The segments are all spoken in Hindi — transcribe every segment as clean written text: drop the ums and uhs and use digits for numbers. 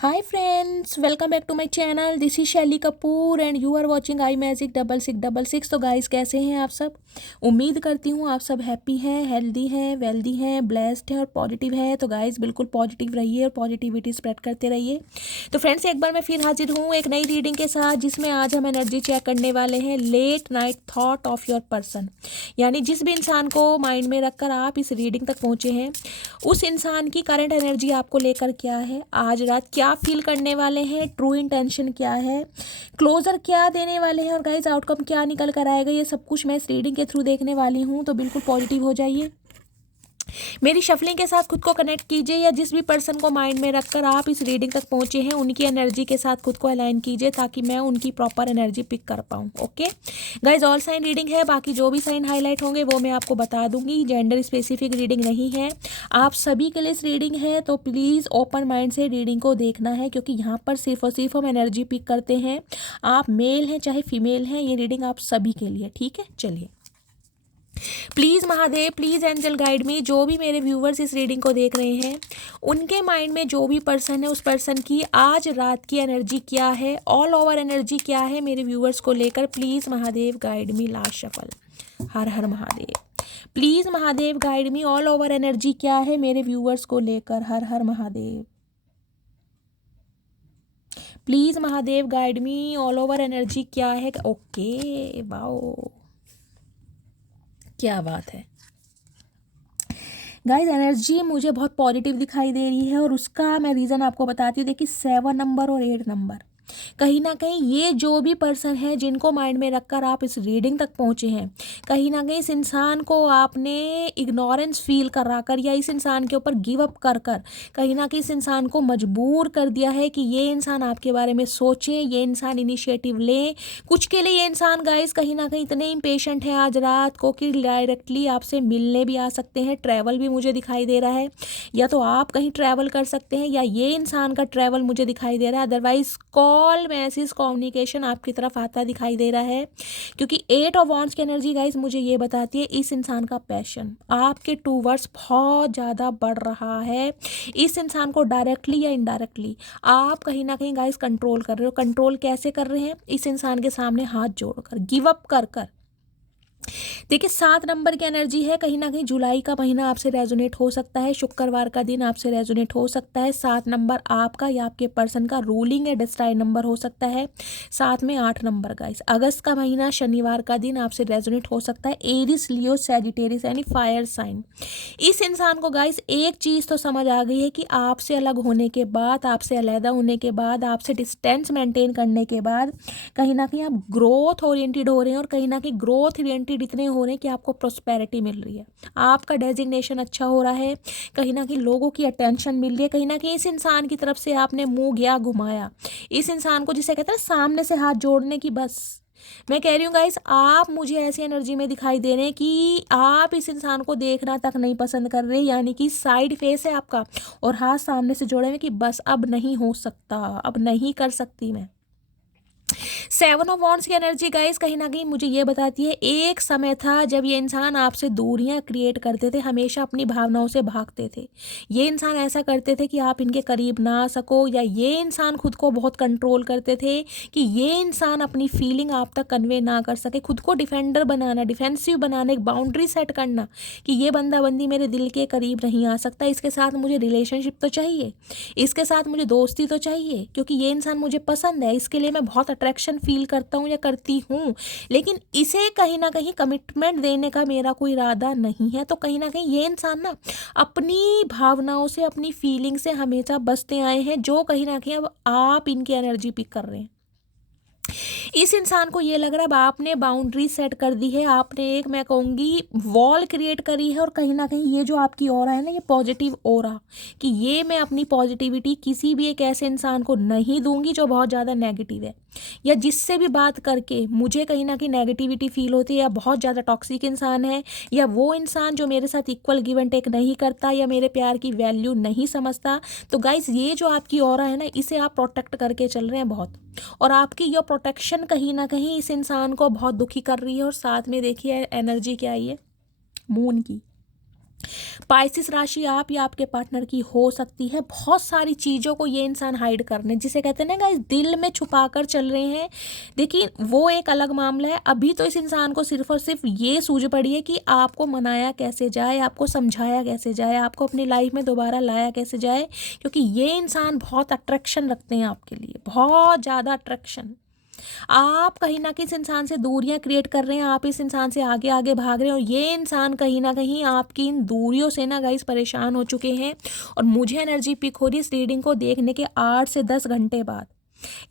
Hi friends, welcome back to my channel. This is Shaili Kapoor and you are watching I magic 6666। तो गाइस कैसे हैं आप सब। उम्मीद करती हूँ आप सब हैप्पी हैं, हेल्दी हैं, वेल्दी हैं, ब्लेस्ड हैं और पॉजिटिव हैं। तो गाइस बिल्कुल पॉजिटिव रहिए और पॉजिटिविटी स्प्रेड करते रहिए। तो फ्रेंड्स एक बार मैं फिर हाजिर हूँ एक नई रीडिंग के साथ, जिसमें आज हम एनर्जी चेक करने वाले हैं late night thought of your person. यानी जिस भी इंसान को माइंड में रखकर आप इस रीडिंग तक पहुँचे हैं, उस इंसान की करंट एनर्जी आपको लेकर क्या है, आज रात क्या फील करने वाले हैं, ट्रू इंटेंशन क्या है, क्लोजर क्या देने वाले हैं और गाइस आउटकम क्या निकल कर आएगा, ये सब कुछ मैं इस रीडिंग के थ्रू देखने वाली हूँ। तो बिल्कुल पॉजिटिव हो जाइए, मेरी शफलिंग के साथ खुद को कनेक्ट कीजिए, या जिस भी पर्सन को माइंड में रखकर आप इस रीडिंग तक पहुंचे हैं उनकी एनर्जी के साथ खुद को अलाइन कीजिए, ताकि मैं उनकी प्रॉपर एनर्जी पिक कर पाऊँ। Okay guys, all sign reading है, बाकी जो भी साइन हाईलाइट होंगे वो मैं आपको बता दूंगी। जेंडर स्पेसिफिक रीडिंग नहीं है, आप सभी के लिए इस रीडिंग है। तो प्लीज़ ओपन माइंड से रीडिंग को देखना है, क्योंकि यहाँ पर सिर्फ और सिर्फ हम एनर्जी पिक करते हैं। आप मेल हैं चाहे फीमेल हैं, ये रीडिंग आप सभी के लिए। ठीक है, चलिए। Please Mahadev, please angel guide me. जो भी मेरे व्यूवर्स इस रीडिंग को देख रहे हैं, उनके माइंड में जो भी पर्सन है, उस पर्सन की आज रात की एनर्जी क्या है, ऑल ओवर एनर्जी क्या है मेरे व्यूवर्स को लेकर। Please Mahadev guide me. Last shuffle. हर हर Mahadev. Please Mahadev guide me, all over energy क्या है मेरे व्यूवर्स को लेकर। हर हर Mahadev. Please Mahadev guide me, all over energy क्या है। ओके, वाओ, क्या बात है गाइस। एनर्जी मुझे बहुत पॉजिटिव दिखाई दे रही है और उसका मैं रीज़न आपको बताती हूँ। देखिए 7 नंबर और 8 नंबर, कहीं ना कहीं ये जो भी पर्सन है जिनको माइंड में रखकर आप इस रीडिंग तक पहुँचे हैं, कहीं ना कहीं इस इंसान को आपने इग्नोरेंस फील करा कर या इस इंसान के ऊपर गिव अप कर कर कहीं ना कहीं इस इंसान को मजबूर कर दिया है कि ये इंसान आपके बारे में सोचे, ये इंसान इनिशिएटिव ले। कुछ के लिए ये इंसान गाइस कहीं ना कहीं इतने इम्पेशेंट है आज रात को कि डायरेक्टली आपसे मिलने भी आ सकते हैं। ट्रैवल भी मुझे दिखाई दे रहा है, या तो आप कहीं ट्रैवल कर सकते हैं या ये इंसान का ट्रैवल मुझे दिखाई दे रहा है। अदरवाइज कॉल, मैसेज, कम्युनिकेशन आपकी तरफ आता दिखाई दे रहा है, क्योंकि 8 ऑफ वांड्स की एनर्जी गाइस मुझे ये बताती है इस इंसान का पैशन आपके टूवर्ड्स बहुत ज़्यादा बढ़ रहा है। इस इंसान को डायरेक्टली या इनडायरेक्टली आप कहीं ना कहीं गाइस कंट्रोल कर रहे हो। कंट्रोल कैसे कर रहे हैं? इस इंसान के सामने हाथ जोड़कर, गिव अप कर कर। देखिए 7 नंबर की एनर्जी है, कहीं ना कहीं जुलाई का महीना आपसे रेजोनेट हो सकता है, शुक्रवार का दिन आपसे रेजोनेट हो सकता है। 7 नंबर आपका या आपके पर्सन का रूलिंग या डिस्ट्राइन नंबर हो सकता है। साथ में 8 नंबर गाइस, अगस्त का महीना शनिवार का दिन आपसे रेजोनेट हो सकता है। एरिस, लियो, सैजिटेरियस यानी फायर साइन। इस इंसान को गाइस एक चीज़ तो समझ आ गई है कि आपसे अलग होने के बाद, आपसे अलहदा होने के बाद, आपसे डिस्टेंस मेंटेन करने के बाद कहीं ना कहीं आप ग्रोथ ओरिएंटेड हो रहे हैं, और कहीं ना कहीं ग्रोथ ओरिएंटेड इतने हो रहे हैं कि आपको प्रोस्पेरिटी मिल रही है, आपका डेजिग्नेशन अच्छा हो रहा है, कहीं ना कहीं लोगों की अटेंशन मिल रही है। कहीं ना कहीं इस इंसान की तरफ से आपने मुंह गया घुमाया, इस इंसान को जिसे कहते हैं सामने से हाथ जोड़ने की, बस मैं कह रही हूँ गाइस, आप मुझे ऐसी एनर्जी में दिखाई दे रहे हैं कि आप इस इंसान को देखना तक नहीं पसंद कर रहे, यानी कि साइड फेस है आपका और हाथ सामने से जोड़े हुए कि बस अब नहीं हो सकता, अब नहीं कर सकती मैं। 7 ऑफ वॉन्ड्स की एनर्जी गाइस कहीं ना कहीं मुझे ये बताती है एक समय था जब ये इंसान आपसे दूरियां क्रिएट करते थे, हमेशा अपनी भावनाओं से भागते थे। ये इंसान ऐसा करते थे कि आप इनके करीब ना सको, या ये इंसान खुद को बहुत कंट्रोल करते थे कि ये इंसान अपनी फीलिंग आप तक कन्वे ना कर सके। खुद को डिफेंडर बनाना, डिफेंसिव बनाना, एक बाउंड्री सेट करना कि ये बंदा बंदी मेरे दिल के करीब नहीं आ सकता, इसके साथ मुझे रिलेशनशिप तो चाहिए, इसके साथ मुझे दोस्ती तो चाहिए, क्योंकि ये इंसान मुझे पसंद है, इसके लिए मैं बहुत अट्रैक्शन फील करता हूँ या करती हूँ, लेकिन इसे कहीं ना कहीं कमिटमेंट देने का मेरा कोई इरादा नहीं है। तो कहीं ना कहीं ये इंसान ना अपनी भावनाओं से, अपनी फीलिंग से हमेशा बचते आए हैं, जो कहीं ना कहीं अब आप इनकी एनर्जी पिक कर रहे हैं। इस इंसान को ये लग रहा है अब आपने बाउंड्री सेट कर दी है, आपने एक, मैं कहूँगी, वॉल क्रिएट करी है, और कहीं ना कहीं ये जो आपकी ऑरा है ना, ये पॉजिटिव ऑरा, कि ये मैं अपनी पॉजिटिविटी किसी भी एक ऐसे इंसान को नहीं दूंगी जो बहुत ज़्यादा नेगेटिव है, या जिससे भी बात करके मुझे कहीं ना कहीं नेगेटिविटी फील होती है, या बहुत ज़्यादा टॉक्सिक इंसान है, या वो इंसान जो मेरे साथ इक्वल गिव एंड टेक नहीं करता, या मेरे प्यार की वैल्यू नहीं समझता। तो गाइस ये जो आपकी ऑरा है ना, इसे आप प्रोटेक्ट करके चल रहे हैं बहुत, और आपकी ये प्रोटेक्शन कहीं ना कहीं इस इंसान को बहुत दुखी कर रही है। और साथ में देखिए एनर्जी क्या आई है, मून की। पाइसेस राशि आप या आपके पार्टनर की हो सकती है। बहुत सारी चीज़ों को ये इंसान हाइड करने, जिसे कहते हैं ना गाइस, दिल में छुपा कर चल रहे हैं। देखिए वो एक अलग मामला है। अभी तो इस इंसान को सिर्फ और सिर्फ ये सूझ पड़ी है कि आपको मनाया कैसे जाए, आपको समझाया कैसे जाए, आपको अपनी लाइफ में दोबारा लाया कैसे जाए, क्योंकि ये इंसान बहुत अट्रैक्शन रखते हैं आपके लिए, बहुत ज़्यादा अट्रैक्शन। आप कहीं ना कहीं इस इंसान से दूरियां क्रिएट कर रहे हैं, आप इस इंसान से आगे आगे भाग रहे हैं, और ये इंसान कहीं ना कहीं आपकी इन दूरियों से ना गाइस परेशान हो चुके हैं। और मुझे एनर्जी पिक हो रही है इस रीडिंग को देखने के 8 से 10 घंटे बाद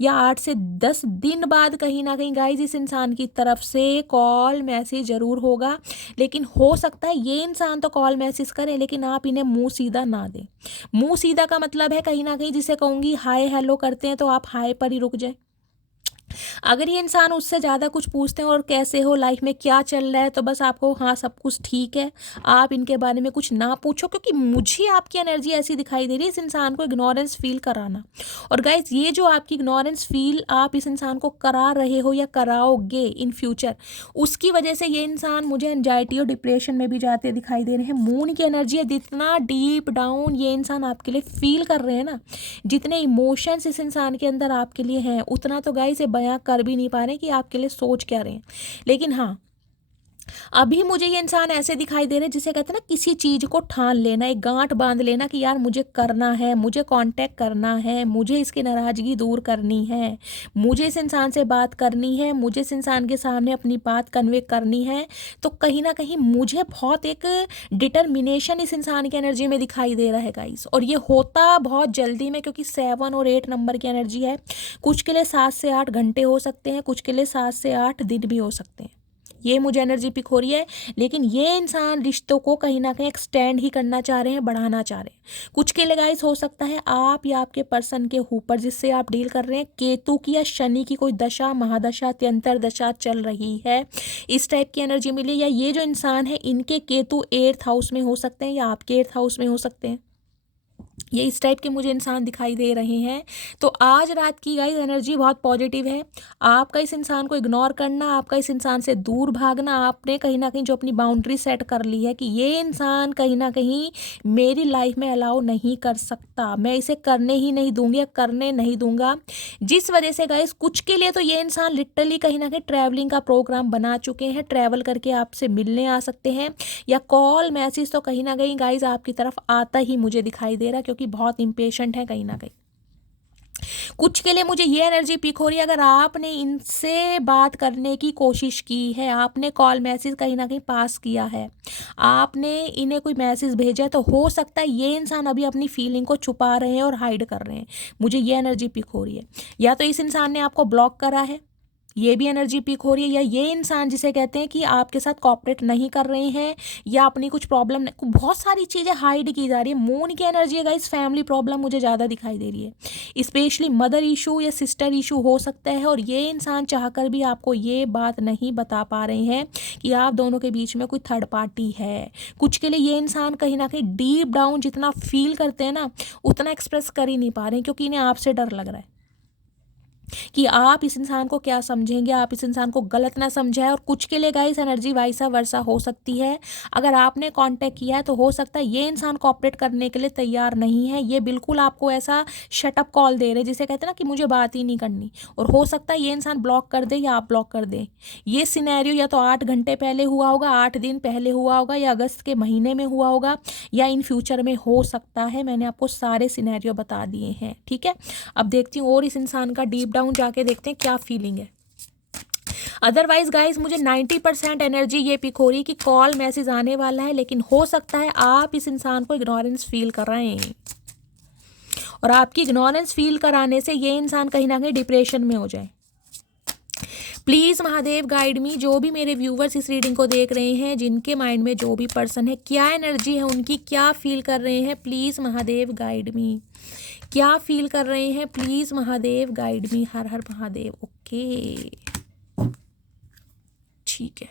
या 8 से 10 दिन बाद कहीं ना कहीं गाइस इस इंसान की तरफ से कॉल मैसेज जरूर होगा। लेकिन हो सकता है ये इंसान तो कॉल मैसेज करें, लेकिन आप इन्हें मुंह सीधा ना दें। मुंह सीधा का मतलब है कहीं ना कहीं, जिसे कहूँगी हाय हेलो करते हैं तो आप हाय पर ही रुक जाए। अगर ये इंसान उससे ज़्यादा कुछ पूछते हैं और कैसे हो, लाइफ में क्या चल रहा है, तो बस आपको हाँ सब कुछ ठीक है, आप इनके बारे में कुछ ना पूछो, क्योंकि मुझे आपकी एनर्जी ऐसी दिखाई दे रही है इस इंसान को इग्नोरेंस फील कराना। और गाइज ये जो आपकी इग्नोरेंस फील आप इस इंसान को करा रहे हो या कराओगे इन फ्यूचर, उसकी वजह से ये इंसान मुझे एंजाइटी और डिप्रेशन में भी जाते दिखाई दे रहे हैं। मून की एनर्जी है, जितना डीप डाउन ये इंसान आपके लिए फील कर रहे हैं ना, जितने इमोशंस इस इंसान के अंदर आपके लिए हैं, उतना तो गाइस ये बयां कर भी नहीं पा रहे कि आपके लिए सोच क्या रहे हैं। लेकिन हाँ, अभी मुझे ये इंसान ऐसे दिखाई दे रहे हैं जिसे कहते हैं ना किसी चीज़ को ठान लेना, एक गांठ बांध लेना कि यार मुझे करना है, मुझे कांटेक्ट करना है, मुझे इसकी नाराज़गी दूर करनी है, मुझे इस इंसान से बात करनी है, मुझे इस इंसान के सामने अपनी बात कन्वे करनी है। तो कहीं ना कहीं मुझे बहुत एक डिटर्मिनेशन इस इंसान की एनर्जी में दिखाई दे रहा है गाइस, और ये होता बहुत जल्दी में, क्योंकि 7 और 8 नंबर की एनर्जी है। कुछ के लिए 7 से 8 घंटे हो सकते हैं, कुछ के लिए 7 से 8 दिन भी हो सकते हैं। ये मुझे एनर्जी पिक हो रही है। लेकिन ये इंसान रिश्तों को कहीं ना कहीं एक्सटेंड ही करना चाह रहे हैं, बढ़ाना चाह रहे हैं। कुछ के लिए गाइस हो सकता है आप या आपके पर्सन के ऊपर जिससे आप डील कर रहे हैं केतु की या शनि की कोई दशा, महादशा, त्यंतर दशा चल रही है, इस टाइप की एनर्जी मिली। या ये जो इंसान है इनके केतु 8th हाउस में हो सकते हैं या आपके 8th हाउस में हो सकते हैं। ये इस टाइप के मुझे इंसान दिखाई दे रहे हैं। तो आज रात की गाइस एनर्जी बहुत पॉजिटिव है। आपका इस इंसान को इग्नोर करना, आपका इस इंसान से दूर भागना, आपने कहीं ना कहीं जो अपनी बाउंड्री सेट कर ली है कि ये इंसान कहीं ना कहीं मेरी लाइफ में अलाउ नहीं कर सकता, मैं इसे करने ही नहीं दूंगी या करने नहीं दूंगा। जिस वजह से गाइस कुछ के लिए तो ये इंसान लिटरली कहीं ना कहीं ट्रैवलिंग का प्रोग्राम बना चुके हैं, ट्रैवल करके आपसे मिलने आ सकते हैं, या कॉल मैसेज तो कहीं ना कहीं गाइस आपकी तरफ आता ही मुझे दिखाई दे रहा है, क्योंकि बहुत इम्पेशेंट है कहीं ना कहीं। कुछ के लिए मुझे ये एनर्जी पिक हो रही है, अगर आपने इनसे बात करने की कोशिश की है, आपने कॉल मैसेज कहीं ना कहीं पास किया है, आपने इन्हें कोई मैसेज भेजा है, तो हो सकता है ये इंसान अभी अपनी फीलिंग को छुपा रहे हैं और हाइड कर रहे हैं। मुझे ये एनर्जी पिक हो रही है। या तो इस इंसान ने आपको ब्लॉक करा है, ये भी एनर्जी पिक हो रही है, या ये इंसान जिसे कहते हैं कि आपके साथ कॉपरेट नहीं कर रहे हैं, या अपनी कुछ प्रॉब्लम, बहुत सारी चीज़ें हाइड की जा रही है। मून की एनर्जी है गाइस, फैमिली प्रॉब्लम मुझे ज़्यादा दिखाई दे रही है, स्पेशली मदर इशू या सिस्टर इशू हो सकता है। और ये इंसान चाहकर भी आपको ये बात नहीं बता पा रहे हैं कि आप दोनों के बीच में कोई थर्ड पार्टी है। कुछ के लिए ये इंसान कहीं ना कहीं डीप डाउन जितना फील करते हैं ना, उतना एक्सप्रेस कर ही नहीं पा रहे हैं, क्योंकि इन्हें आपसे डर लग रहा है कि आप इस इंसान को क्या समझेंगे, आप इस इंसान को गलत ना समझाए। और कुछ के लिए गाइस एनर्जी वाइसा वर्सा हो सकती है, अगर आपने कांटेक्ट किया है तो हो सकता है ये इंसान कोऑपरेट करने के लिए तैयार नहीं है, ये बिल्कुल आपको ऐसा शटअप कॉल दे रहे, जिसे कहते हैं ना कि मुझे बात ही नहीं करनी। और हो सकता है ये इंसान ब्लॉक कर दे या आप ब्लॉक कर दें। ये सिनेरियो या तो 8 घंटे पहले हुआ होगा, 8 दिन पहले हुआ होगा, या अगस्त के महीने में हुआ होगा, या इन फ्यूचर में हो सकता है। मैंने आपको सारे सिनेरियो बता दिए हैं, ठीक है। अब देखती हूँ और इस इंसान का डीप डाउन जाके देखते हैं क्या फीलिंग है। अदरवाइज गाइस मुझे 90% एनर्जी ये पिक हो रही है कि कॉल मैसेज आने वाला है, लेकिन हो सकता है आप इस इंसान को इग्नोरेंस फील कर रहे हैं, और आपकी इग्नोरेंस फील कराने से ये इंसान कहीं ना कहीं डिप्रेशन में हो जाए। प्लीज़ महादेव गाइड मी, जो भी मेरे व्यूवर्स इस रीडिंग को देख रहे हैं, जिनके माइंड में जो भी पर्सन है, क्या एनर्जी है उनकी, क्या फील कर रहे हैं, प्लीज़ महादेव गाइड मी। क्या फील कर रहे हैं, प्लीज़ महादेव गाइड मी। हर हर महादेव। ओके, ठीक है।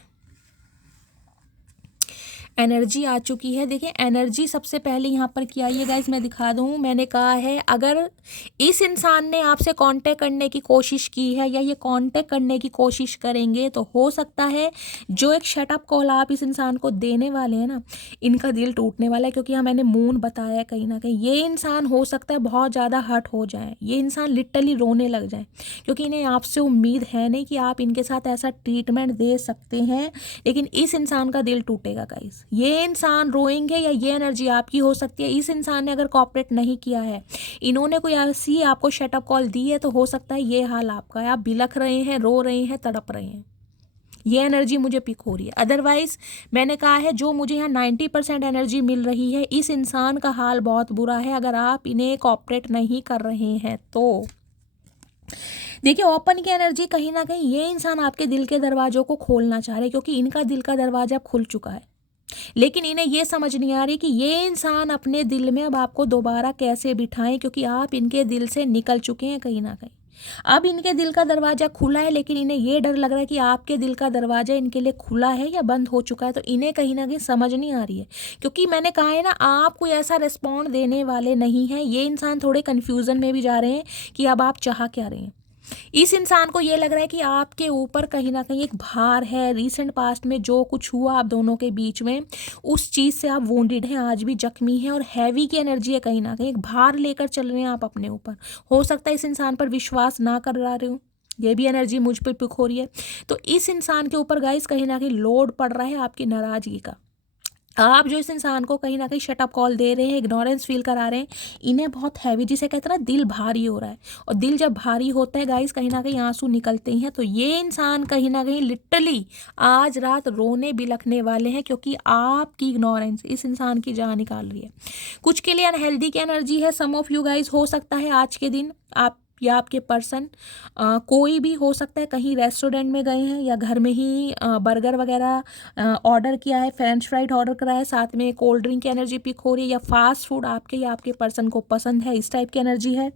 एनर्जी आ चुकी है। देखिए एनर्जी सबसे पहले यहाँ पर क्या है गाइस, मैं दिखा दूँ। मैंने कहा है अगर इस इंसान ने आपसे कांटेक्ट करने की कोशिश की है या ये कांटेक्ट करने की कोशिश करेंगे तो हो सकता है जो एक शटअप कॉल आप इस इंसान को देने वाले हैं ना, इनका दिल टूटने वाला है। क्योंकि यहाँ मैंने मून बताया कहीं ना कहीं ये इंसान हो सकता है बहुत ज़्यादा हर्ट हो जाए, ये इंसान लिटरली रोने लग जाए, क्योंकि इन्हें आपसे उम्मीद है नहीं कि आप इनके साथ ऐसा ट्रीटमेंट दे सकते हैं। लेकिन इस इंसान का दिल टूटेगा गाइस, ये इंसान रोएंगे या ये एनर्जी आपकी हो सकती है। इस इंसान ने अगर कॉपरेट नहीं किया है, इन्होंने कोई ऐसी आपको शटअप कॉल दी है, तो हो सकता है ये हाल आपका है, आप बिलख रहे हैं, रो रहे हैं, तड़प रहे हैं। ये एनर्जी मुझे पिक हो रही है। अदरवाइज मैंने कहा है जो मुझे यहाँ 90% एनर्जी मिल रही है, इस इंसान का हाल बहुत बुरा है अगर आप इन्हें कॉपरेट नहीं कर रहे हैं तो। देखिए ओपन की एनर्जी कहीं ना कहीं ये इंसान आपके दिल के दरवाजों को खोलना चाह रहे, क्योंकि इनका दिल का दरवाजा खुल चुका है। लेकिन इन्हें ये समझ नहीं आ रही कि ये इंसान अपने दिल में अब आपको दोबारा कैसे बिठाएं, क्योंकि आप इनके दिल से निकल चुके हैं कहीं ना कहीं। अब इनके दिल का दरवाजा खुला है, लेकिन इन्हें ये डर लग रहा है कि आपके दिल का दरवाजा इनके लिए खुला है या बंद हो चुका है। तो इन्हें कहीं ना कहीं समझ नहीं आ रही है, क्योंकि मैंने कहा है ना आप कोई ऐसा रिस्पॉन्ड देने वाले नहीं हैं। ये इंसान थोड़े कन्फ्यूज़न में भी जा रहे हैं कि अब आप चाह क्या रहे हैं। इस इंसान को ये लग रहा है कि आपके ऊपर कहीं ना कहीं एक भार है। रीसेंट पास्ट में जो कुछ हुआ आप दोनों के बीच में, उस चीज़ से आप वोंडेड हैं, आज भी जख्मी हैं, और हैवी की एनर्जी है। कहीं ना कहीं एक भार लेकर चल रहे हैं आप अपने ऊपर। हो सकता है इस इंसान पर विश्वास ना कर रहे हो, ये भी एनर्जी मुझ पर पिक हो रही है। तो इस इंसान के ऊपर गाइस कहीं ना कहीं लोड पड़ रहा है आपकी नाराज़गी का। आप जो इस इंसान को कहीं ना कहीं शटअप कॉल दे रहे हैं, इग्नोरेंस फील करा रहे हैं, इन्हें बहुत हैवी, जिसे कहते हैं ना दिल भारी हो रहा है। और दिल जब भारी होता है गाइस कहीं ना कहीं आंसू निकलते ही हैं। तो ये इंसान कहीं ना कहीं लिटरली आज रात रोने बिलखने वाले हैं, क्योंकि आपकी इग्नोरेंस इस इंसान की जान निकाल रही है। कुछ के लिए अनहेल्दी की एनर्जी है। सम ऑफ यू गाइस हो सकता है आज के दिन आप या आपके पर्सन कोई भी हो सकता है कहीं रेस्टोरेंट में गए हैं या घर में ही बर्गर वगैरह ऑर्डर किया है, फ्रेंच फ्राइड ऑर्डर करा है, साथ में कोल्ड ड्रिंक की एनर्जी पिक हो रही है, या फास्ट फूड आपके या आपके पर्सन को पसंद है, इस टाइप की एनर्जी है।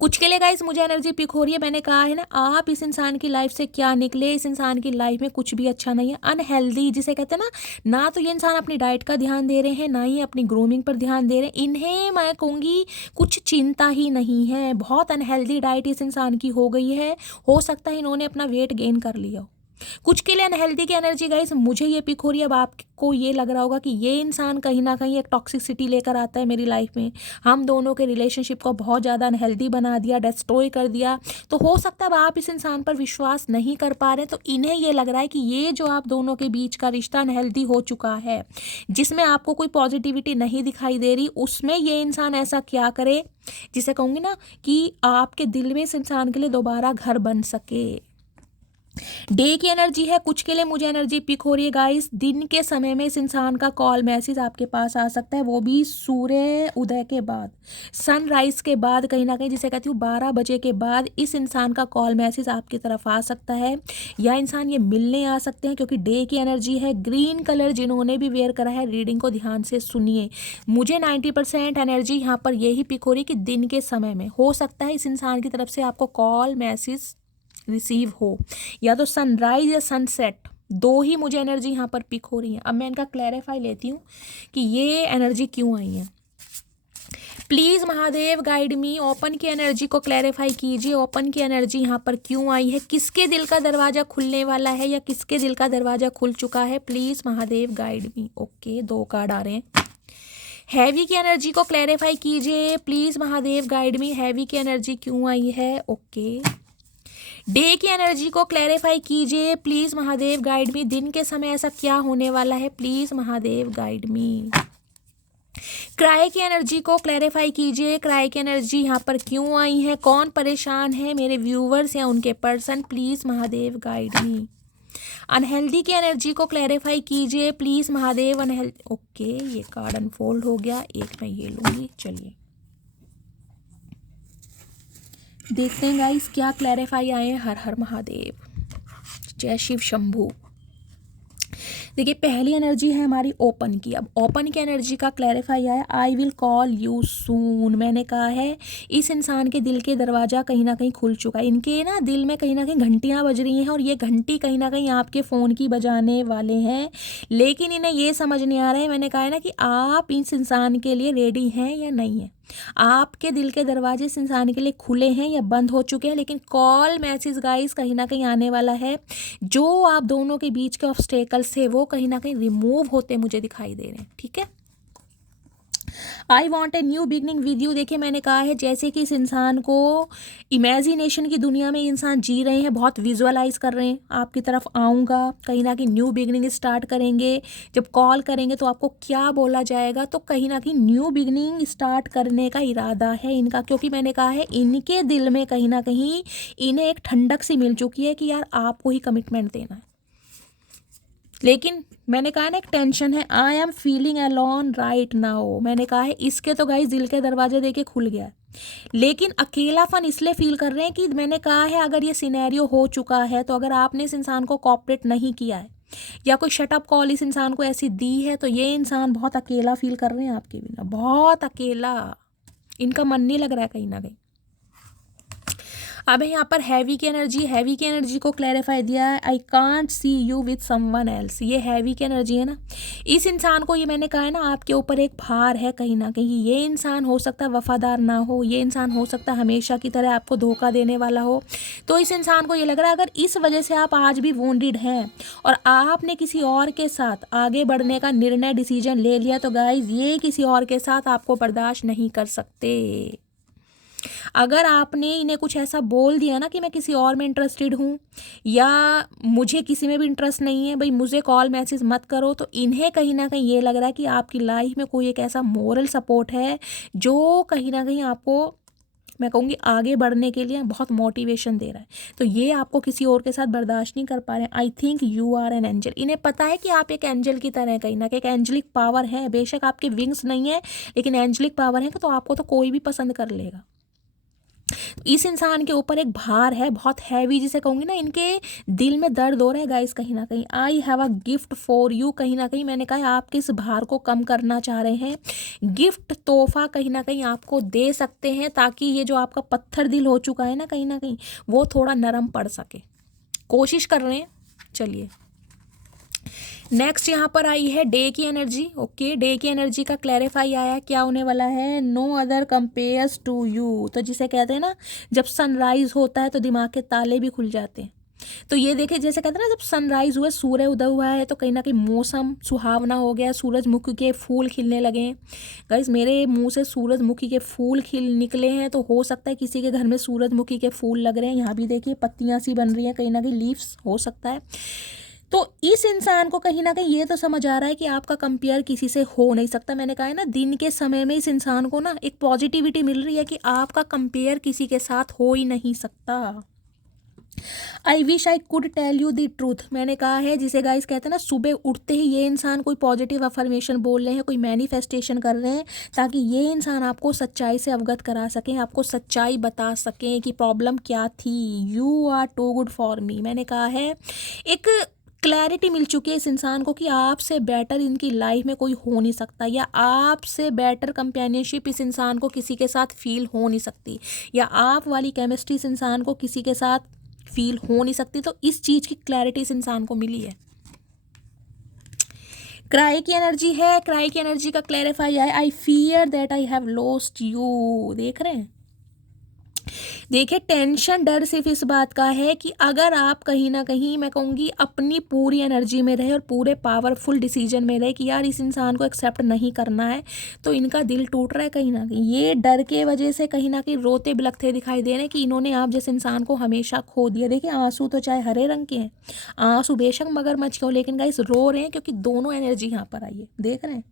कुछ के लिए गाइस मुझे एनर्जी पिक हो रही है। मैंने कहा है ना आप इस इंसान की लाइफ से क्या निकले, इस इंसान की लाइफ में कुछ भी अच्छा नहीं है। अनहेल्दी जिसे कहते हैं ना तो ये इंसान अपनी डाइट का ध्यान दे रहे हैं, ना ही अपनी ग्रूमिंग पर ध्यान दे रहे हैं। इन्हें मैं कहूँगी कुछ चिंता ही नहीं है। बहुत अनहेल्दी डाइट इस इंसान की हो गई है। हो सकता है इन्होंने अपना वेट गेन कर लिया हो। कुछ के लिए अनहेल्दी की एनर्जी गाइस मुझे ये पिक हो रही है। अब आपको ये लग रहा होगा कि ये इंसान कहीं ना कहीं एक टॉक्सिसिटी लेकर आता है मेरी लाइफ में, हम दोनों के रिलेशनशिप को बहुत ज़्यादा अनहेल्दी बना दिया, डिस्ट्रॉय कर दिया। तो हो सकता है अब आप इस इंसान पर विश्वास नहीं कर पा रहे, तो इन्हें ये लग रहा है कि ये जो आप दोनों के बीच का रिश्ता अनहेल्दी हो चुका है, जिसमें आपको कोई पॉजिटिविटी नहीं दिखाई दे रही, उसमें ये इंसान ऐसा क्या करे जिसे कहूँगी ना कि आपके दिल में इस इंसान के लिए दोबारा घर बन सके। डे की एनर्जी है। कुछ के लिए मुझे एनर्जी पिक हो रही है गाइस, दिन के समय में इस इंसान का कॉल मैसेज आपके पास आ सकता है, वो भी सूर्य उदय के बाद, सनराइज के बाद, कहीं ना कहीं जिसे कहती हूँ 12 बजे के बाद इस इंसान का कॉल मैसेज आपकी तरफ आ सकता है, या इंसान ये मिलने आ सकते हैं, क्योंकि डे की एनर्जी है। ग्रीन कलर जिन्होंने भी वेयर करा है, रीडिंग को ध्यान से सुनिए। मुझे 90% एनर्जी यहाँ पर यही पिक हो रही है कि दिन के समय में हो सकता है इस इंसान की तरफ से आपको कॉल मैसेज रिसीव हो, या तो सनराइज या सनसेट, दो ही मुझे एनर्जी यहाँ पर पिक हो रही है। अब मैं इनका क्लैरिफाई लेती हूँ कि ये एनर्जी क्यों आई है। Please Mahadev guide me, open की एनर्जी को क्लैरिफाई कीजिए। ओपन की एनर्जी यहाँ पर क्यों आई है, किसके दिल का दरवाज़ा खुलने वाला है या किसके दिल का दरवाज़ा खुल चुका है। Please Mahadev guide me. Okay 2 card आ रहे हैं। हैवी की एनर्जी को क्लैरिफाई कीजिए please Mahadev guide me, heavy की एनर्जी क्यों आई है। ओके डे की एनर्जी को क्लैरिफाई कीजिए प्लीज़ महादेव गाइड मी, दिन के समय ऐसा क्या होने वाला है, please Mahadev guide me. Cry की एनर्जी को क्लैरिफाई कीजिए, क्राई की एनर्जी यहाँ पर क्यों आई है, कौन परेशान है, मेरे व्यूवर्स या उनके person, please Mahadev guide me. Unhealthy की एनर्जी को क्लैरिफाई कीजिए प्लीज़ महादेव। ओके ये कार्ड अनफोल्ड हो गया, एक मैं ये लूँगी। चलिए देखते हैं गाइस क्या क्लैरिफाई आए हैं। हर हर महादेव, जय शिव शंभू। देखिए पहली एनर्जी है हमारी ओपन की। अब ओपन की एनर्जी का क्लैरिफाई है, I will call you soon. मैंने कहा है इस इंसान के दिल के दरवाज़ा कहीं ना कहीं खुल चुका है, इनके ना दिल में कहीं ना कहीं घंटियाँ बज रही हैं और ये घंटी कहीं ना कहीं आपके फ़ोन की बजाने वाले हैं, लेकिन इन्हें ये समझ नहीं आ रहा है, मैंने कहा है ना, कि आप इस इंसान के लिए रेडी हैं या नहीं है। आपके दिल के दरवाजे इस इंसान के लिए खुले हैं या बंद हो चुके हैं, लेकिन कॉल मैसेज गाइस कहीं ना कहीं आने वाला है। जो आप दोनों के बीच के ऑब्स्टेकल्स थे वो कहीं ना कहीं रिमूव होते मुझे दिखाई दे रहे हैं, ठीक है। I want a new beginning with you. देखिए मैंने कहा है जैसे कि इस इंसान को इमेजिनेशन की दुनिया में इंसान जी रहे हैं, बहुत विजुअलाइज कर रहे हैं, आपकी तरफ आऊँगा, कहीं ना कहीं न्यू बिगनिंग स्टार्ट करेंगे। जब कॉल करेंगे तो आपको क्या बोला जाएगा, तो कहीं ना कहीं न्यू बिगनिंग स्टार्ट करने का इरादा है इनका, क्योंकि मैंने कहा है इनके दिल में कहीं ना कहीं इन्हें एक ठंडक सी मिल चुकी है कि यार आपको ही कमिटमेंट देना है। लेकिन मैंने कहा ना एक टेंशन है, I am feeling alone right now. मैंने कहा है इसके तो गाइस दिल के दरवाजे देके खुल गया है, लेकिन अकेलापन इसलिए फील कर रहे हैं कि मैंने कहा है अगर ये सिनेरियो हो चुका है, तो अगर आपने इस इंसान को कॉपरेट नहीं किया है या कोई शटअप कॉल इस इंसान को ऐसी दी है, तो ये इंसान बहुत अकेला फील कर रहे हैं आपके बिना, बहुत अकेला, इनका मन नहीं लग रहा है कहीं ना कहीं। अब यहाँ पर हैवी की एनर्जी को क्लैरिफाई दिया है, I can't see you with someone else. ये हैवी की एनर्जी है ना, इस इंसान को, ये मैंने कहा है ना, आपके ऊपर एक भार है कहीं ना कहीं। ये इंसान हो सकता है वफादार ना हो, ये इंसान हो सकता है हमेशा की तरह आपको धोखा देने वाला हो। तो इस इंसान को ये लग रहा है अगर इस वजह से आप आज भी वोंडेड हैं और आपने किसी और के साथ आगे बढ़ने का निर्णय डिसीजन ले लिया, तो गाइज ये किसी और के साथ आपको बर्दाश्त नहीं कर सकते। अगर आपने इन्हें कुछ ऐसा बोल दिया ना कि मैं किसी और में इंटरेस्टेड हूँ या मुझे किसी में भी इंटरेस्ट नहीं है, भाई मुझे कॉल मैसेज मत करो, तो इन्हें कहीं ना कहीं ये लग रहा है कि आपकी लाइफ में कोई एक ऐसा मोरल सपोर्ट है जो कहीं ना कहीं आपको, मैं कहूँगी, आगे बढ़ने के लिए बहुत मोटिवेशन दे रहा है। तो ये आपको किसी और के साथ बर्दाश्त नहीं कर पा रहे हैं। I think you are an angel. इन्हें पता है कि आप एक एंजल की तरह हैं, कहीं ना कहीं एक एंजलिक पावर है, बेशक आपके विंग्स नहीं है लेकिन एंजलिक पावर है, तो आपको तो कोई भी पसंद कर लेगा। इस इंसान के ऊपर एक भार है बहुत हैवी, जिसे कहूँगी ना, इनके दिल में दर्द हो रहा है गाइस कहीं ना कहीं। I have a gift for you. कहीं ना कहीं मैंने कहा आपके इस भार को कम करना चाह रहे हैं, गिफ्ट तोहफा कहीं ना कहीं आपको दे सकते हैं, ताकि ये जो आपका पत्थर दिल हो चुका है ना कहीं ना कहीं, वो थोड़ा नरम पड़ सके, कोशिश कर रहे हैं। चलिए नेक्स्ट यहाँ पर आई है डे की एनर्जी। ओके, डे की एनर्जी का क्लैरिफाई आया, क्या होने वाला है, no other compares to you. तो जिसे कहते हैं ना, जब सनराइज होता है तो दिमाग के ताले भी खुल जाते हैं। तो ये देखिए, जैसे कहते हैं ना, जब सनराइज हुआ, सूर्य उदय हुआ है, तो कहीं ना कहीं मौसम सुहावना हो गया, सूरजमुखी के फूल खिलने लगे हैं। गाइस मेरे मुंह से सूरजमुखी के फूल खिल निकले हैं, तो हो सकता है किसी के घर में सूरजमुखी के फूल लग रहे हैं। यहाँ भी देखिए पत्तियां सी बन रही हैं, कहीं ना कहीं लीव्स हो सकता है। तो इस इंसान को कहीं ना कहीं ये तो समझ आ रहा है कि आपका कंपेयर किसी से हो नहीं सकता। मैंने कहा है ना, दिन के समय में इस इंसान को ना एक पॉजिटिविटी मिल रही है कि आपका कंपेयर किसी के साथ हो ही नहीं सकता। I wish I could tell you the truth. मैंने कहा है, जिसे गाइस कहते हैं ना, सुबह उठते ही ये इंसान कोई पॉजिटिव अफर्मेशन बोल रहे हैं, कोई मैनिफेस्टेशन कर रहे हैं, ताकि ये इंसान आपको सच्चाई से अवगत करा सकें, आपको सच्चाई बता सकें कि प्रॉब्लम क्या थी। You are too good for me. मैंने कहा है एक क्लैरिटी मिल चुकी है इस इंसान को कि आपसे बेटर इनकी लाइफ में कोई हो नहीं सकता, या आपसे बेटर कंपेनियनशिप इस इंसान को किसी के साथ फील हो नहीं सकती, या आप वाली केमिस्ट्री इस इंसान को किसी के साथ फील हो नहीं सकती। तो इस चीज़ की क्लैरिटी इस इंसान को मिली है। क्राई की एनर्जी है, क्राई की एनर्जी का क्लैरिफाई है, I fear that I have lost you. देख रहे हैं, देखिए टेंशन, डर सिर्फ इस बात का है कि अगर आप कहीं ना कहीं, मैं कहूँगी, अपनी पूरी एनर्जी में रहे और पूरे पावरफुल डिसीजन में रहे कि यार इस इंसान को एक्सेप्ट नहीं करना है, तो इनका दिल टूट रहा है कहीं ना कहीं। ये डर के वजह से कहीं ना कहीं रोते बिलखते दिखाई दे रहे हैं कि इन्होंने आप जैसे इंसान को हमेशा खो दिया। देखिए आंसू तो चाहे हरे रंग के हैं, आंसू बेशक मगरमच्छ के हो, लेकिन गाइस रो रहे हैं क्योंकि दोनों एनर्जी यहाँ पर आई है, देख रहे हैं।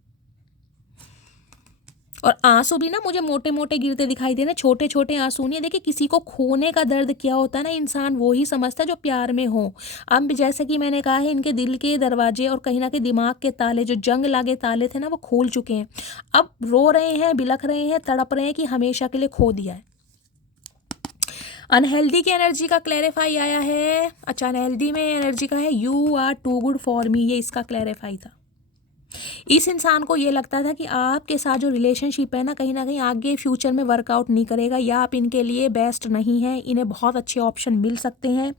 और आंसू भी ना मुझे मोटे मोटे गिरते दिखाई दे रहे हैं, छोटे छोटे आंसू नहीं है। देखिए किसी को खोने का दर्द क्या होता है ना, इंसान वो ही समझता है जो प्यार में हो। अब जैसे कि मैंने कहा है, इनके दिल के दरवाजे और कहीं ना कहीं दिमाग के ताले, जो जंग लागे ताले थे ना, वो खोल चुके हैं। अब रो रहे हैं, बिलख रहे हैं, तड़प रहे हैं कि हमेशा के लिए खो दिया है। अनहेल्दी की एनर्जी का क्लैरिफाई आया है। अच्छा, अनहेल्दी में एनर्जी का है you are too good for me, ये इसका क्लैरिफाई था। इस इंसान को ये लगता था कि आपके साथ जो रिलेशनशिप है ना कहीं आगे फ्यूचर में वर्कआउट नहीं करेगा, या आप इनके लिए बेस्ट नहीं है, इन्हें बहुत अच्छे ऑप्शन मिल सकते हैं,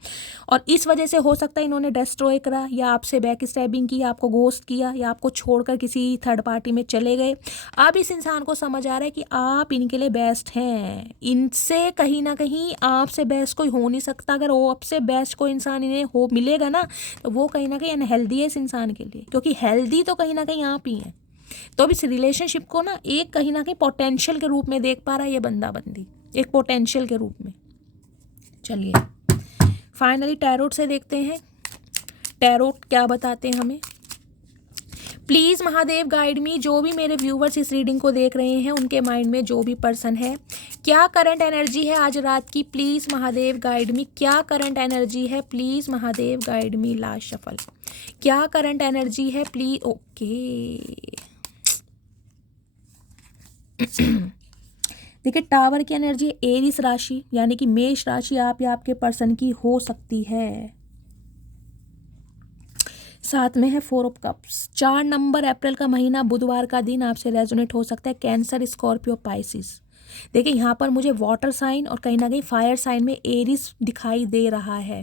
और इस वजह से हो सकता है इन्होंने डिस्ट्रॉय करा, या आपसे बैक स्टैबिंग की, आपको गोस्ट किया, या आपको छोड़कर किसी थर्ड पार्टी में चले गए। अब इस इंसान को समझ आ रहा है कि आप इनके लिए बेस्ट हैं, इनसे कहीं ना कहीं आपसे बेस्ट कोई हो नहीं सकता। अगर वो आपसे बेस्ट कोई इंसान इन्हें हो मिलेगा ना तो वो कहीं ना कहीं अनहेल्दी है इस इंसान के लिए, क्योंकि हेल्दी तो कहीं ना कहीं आप ही हैं। तो अब इस रिलेशनशिप को ना एक कहीं ना कहीं पोटेंशियल के रूप में देख पा रहा है ये बंदा बंदी, एक पोटेंशियल के रूप में। चलिए फाइनली टैरोट से देखते हैं, टैरोट क्या बताते हैं हमें। प्लीज़ महादेव गाइड मी, जो भी मेरे व्यूवर्स इस रीडिंग को देख रहे हैं उनके माइंड में जो भी पर्सन है, क्या करंट एनर्जी है आज रात की, प्लीज़ महादेव गाइड मी। क्या करंट एनर्जी है, please Mahadev guide me. Last shuffle, क्या करंट एनर्जी है प्लीज। ओके देखिए, टावर की एनर्जी एरिस राशि यानी कि मेष राशि आप या आपके पर्सन की हो सकती है। साथ में है 4 ऑफ कप्स। 4 नंबर अप्रैल का महीना, बुधवार का दिन आपसे रेजोनेट हो सकता है। Cancer, Scorpio, Pisces. देखिए यहाँ पर मुझे वाटर साइन और कहीं ना कहीं फायर साइन में एरिस दिखाई दे रहा है।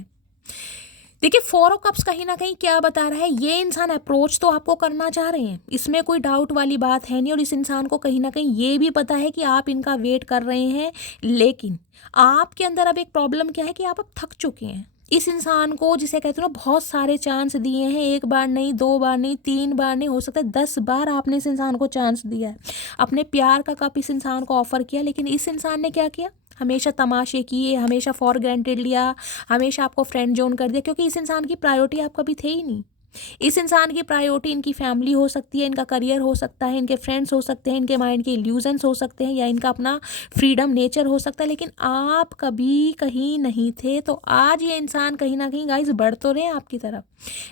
देखिए 4 ऑफ कप्स कहीं ना कहीं क्या बता रहा है, ये इंसान अप्रोच तो आपको करना चाह रहे हैं, इसमें कोई डाउट वाली बात है नहीं, और इस इंसान को कहीं ना कहीं ये भी पता है कि आप इनका वेट कर रहे हैं, लेकिन आपके अंदर अब एक प्रॉब्लम क्या है कि आप अब थक चुके हैं। इस इंसान को, जिसे कहते हो ना, बहुत सारे चांस दिए हैं, 1 बार नहीं, 2 बार नहीं, 3 बार नहीं, हो सकता है 10 बार आपने इस इंसान को चांस दिया है, अपने प्यार का कप इस इंसान को ऑफर किया, लेकिन इस इंसान ने क्या किया, हमेशा तमाशे किए, हमेशा फॉर ग्रांटेड लिया, हमेशा आपको फ्रेंड जोन कर दिया, क्योंकि इस इंसान की प्रायोरिटी आप कभी थे ही नहीं। इस इंसान की प्रायोरिटी इनकी फैमिली हो सकती है, इनका करियर हो सकता है, इनके फ्रेंड्स हो सकते हैं, इनके माइंड के इल्यूजन्स हो सकते हैं, या इनका अपना फ्रीडम नेचर हो सकता है, लेकिन आप कभी कहीं नहीं थे। तो आज ये इंसान कहीं ना कहीं गाइस बढ़ तो रहे हैं आपकी तरफ,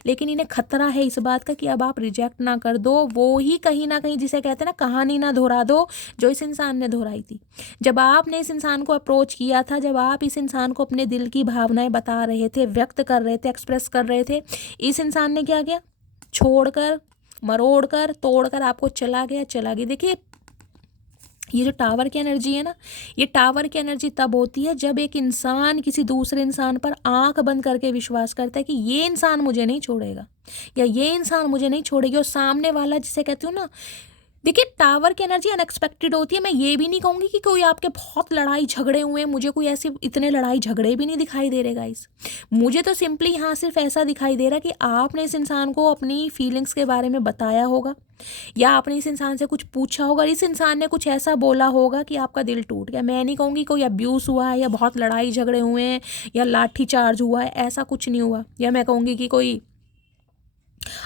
लेकिन इन्हें खतरा है इस बात का कि अब आप रिजेक्ट ना कर दो, वो ही कहीं ना कहीं, जिसे कहते हैं ना, कहानी ना दोहरा दो जो इस इंसान ने दोहराई थी। जब आपने इस इंसान को अप्रोच किया था, जब आप इस इंसान को अपने दिल की भावनाएं बता रहे थे, व्यक्त कर रहे थे, एक्सप्रेस कर रहे थे, इस इंसान ने क्या किया, छोड़कर, मरोड़कर, तोड़कर आपको चला गया। देखिए ये जो टावर की एनर्जी है ना, ये टावर की एनर्जी तब होती है जब एक इंसान किसी दूसरे इंसान पर आंख बंद करके विश्वास करता है कि ये इंसान मुझे नहीं छोड़ेगा, या ये इंसान मुझे नहीं छोड़ेगी, और सामने वाला, जिसे कहती हूँ ना, देखिए टावर की एनर्जी अनएक्सपेक्टेड होती है। मैं ये भी नहीं कहूँगी कि कोई आपके बहुत लड़ाई झगड़े हुए हैं, मुझे कोई ऐसे इतने लड़ाई झगड़े भी नहीं दिखाई दे रहे गाइस। मुझे तो सिंपली यहाँ सिर्फ ऐसा दिखाई दे रहा है कि आपने इस इंसान को अपनी फीलिंग्स के बारे में बताया होगा, या आपने इस इंसान से कुछ पूछा होगा, इस इंसान ने कुछ ऐसा बोला होगा कि आपका दिल टूट गया। मैं नहीं कहूँगी कोई अब्यूज़ हुआ है, या बहुत लड़ाई झगड़े हुए हैं, या लाठी चार्ज हुआ है, ऐसा कुछ नहीं हुआ, या मैं कहूँगी कि कोई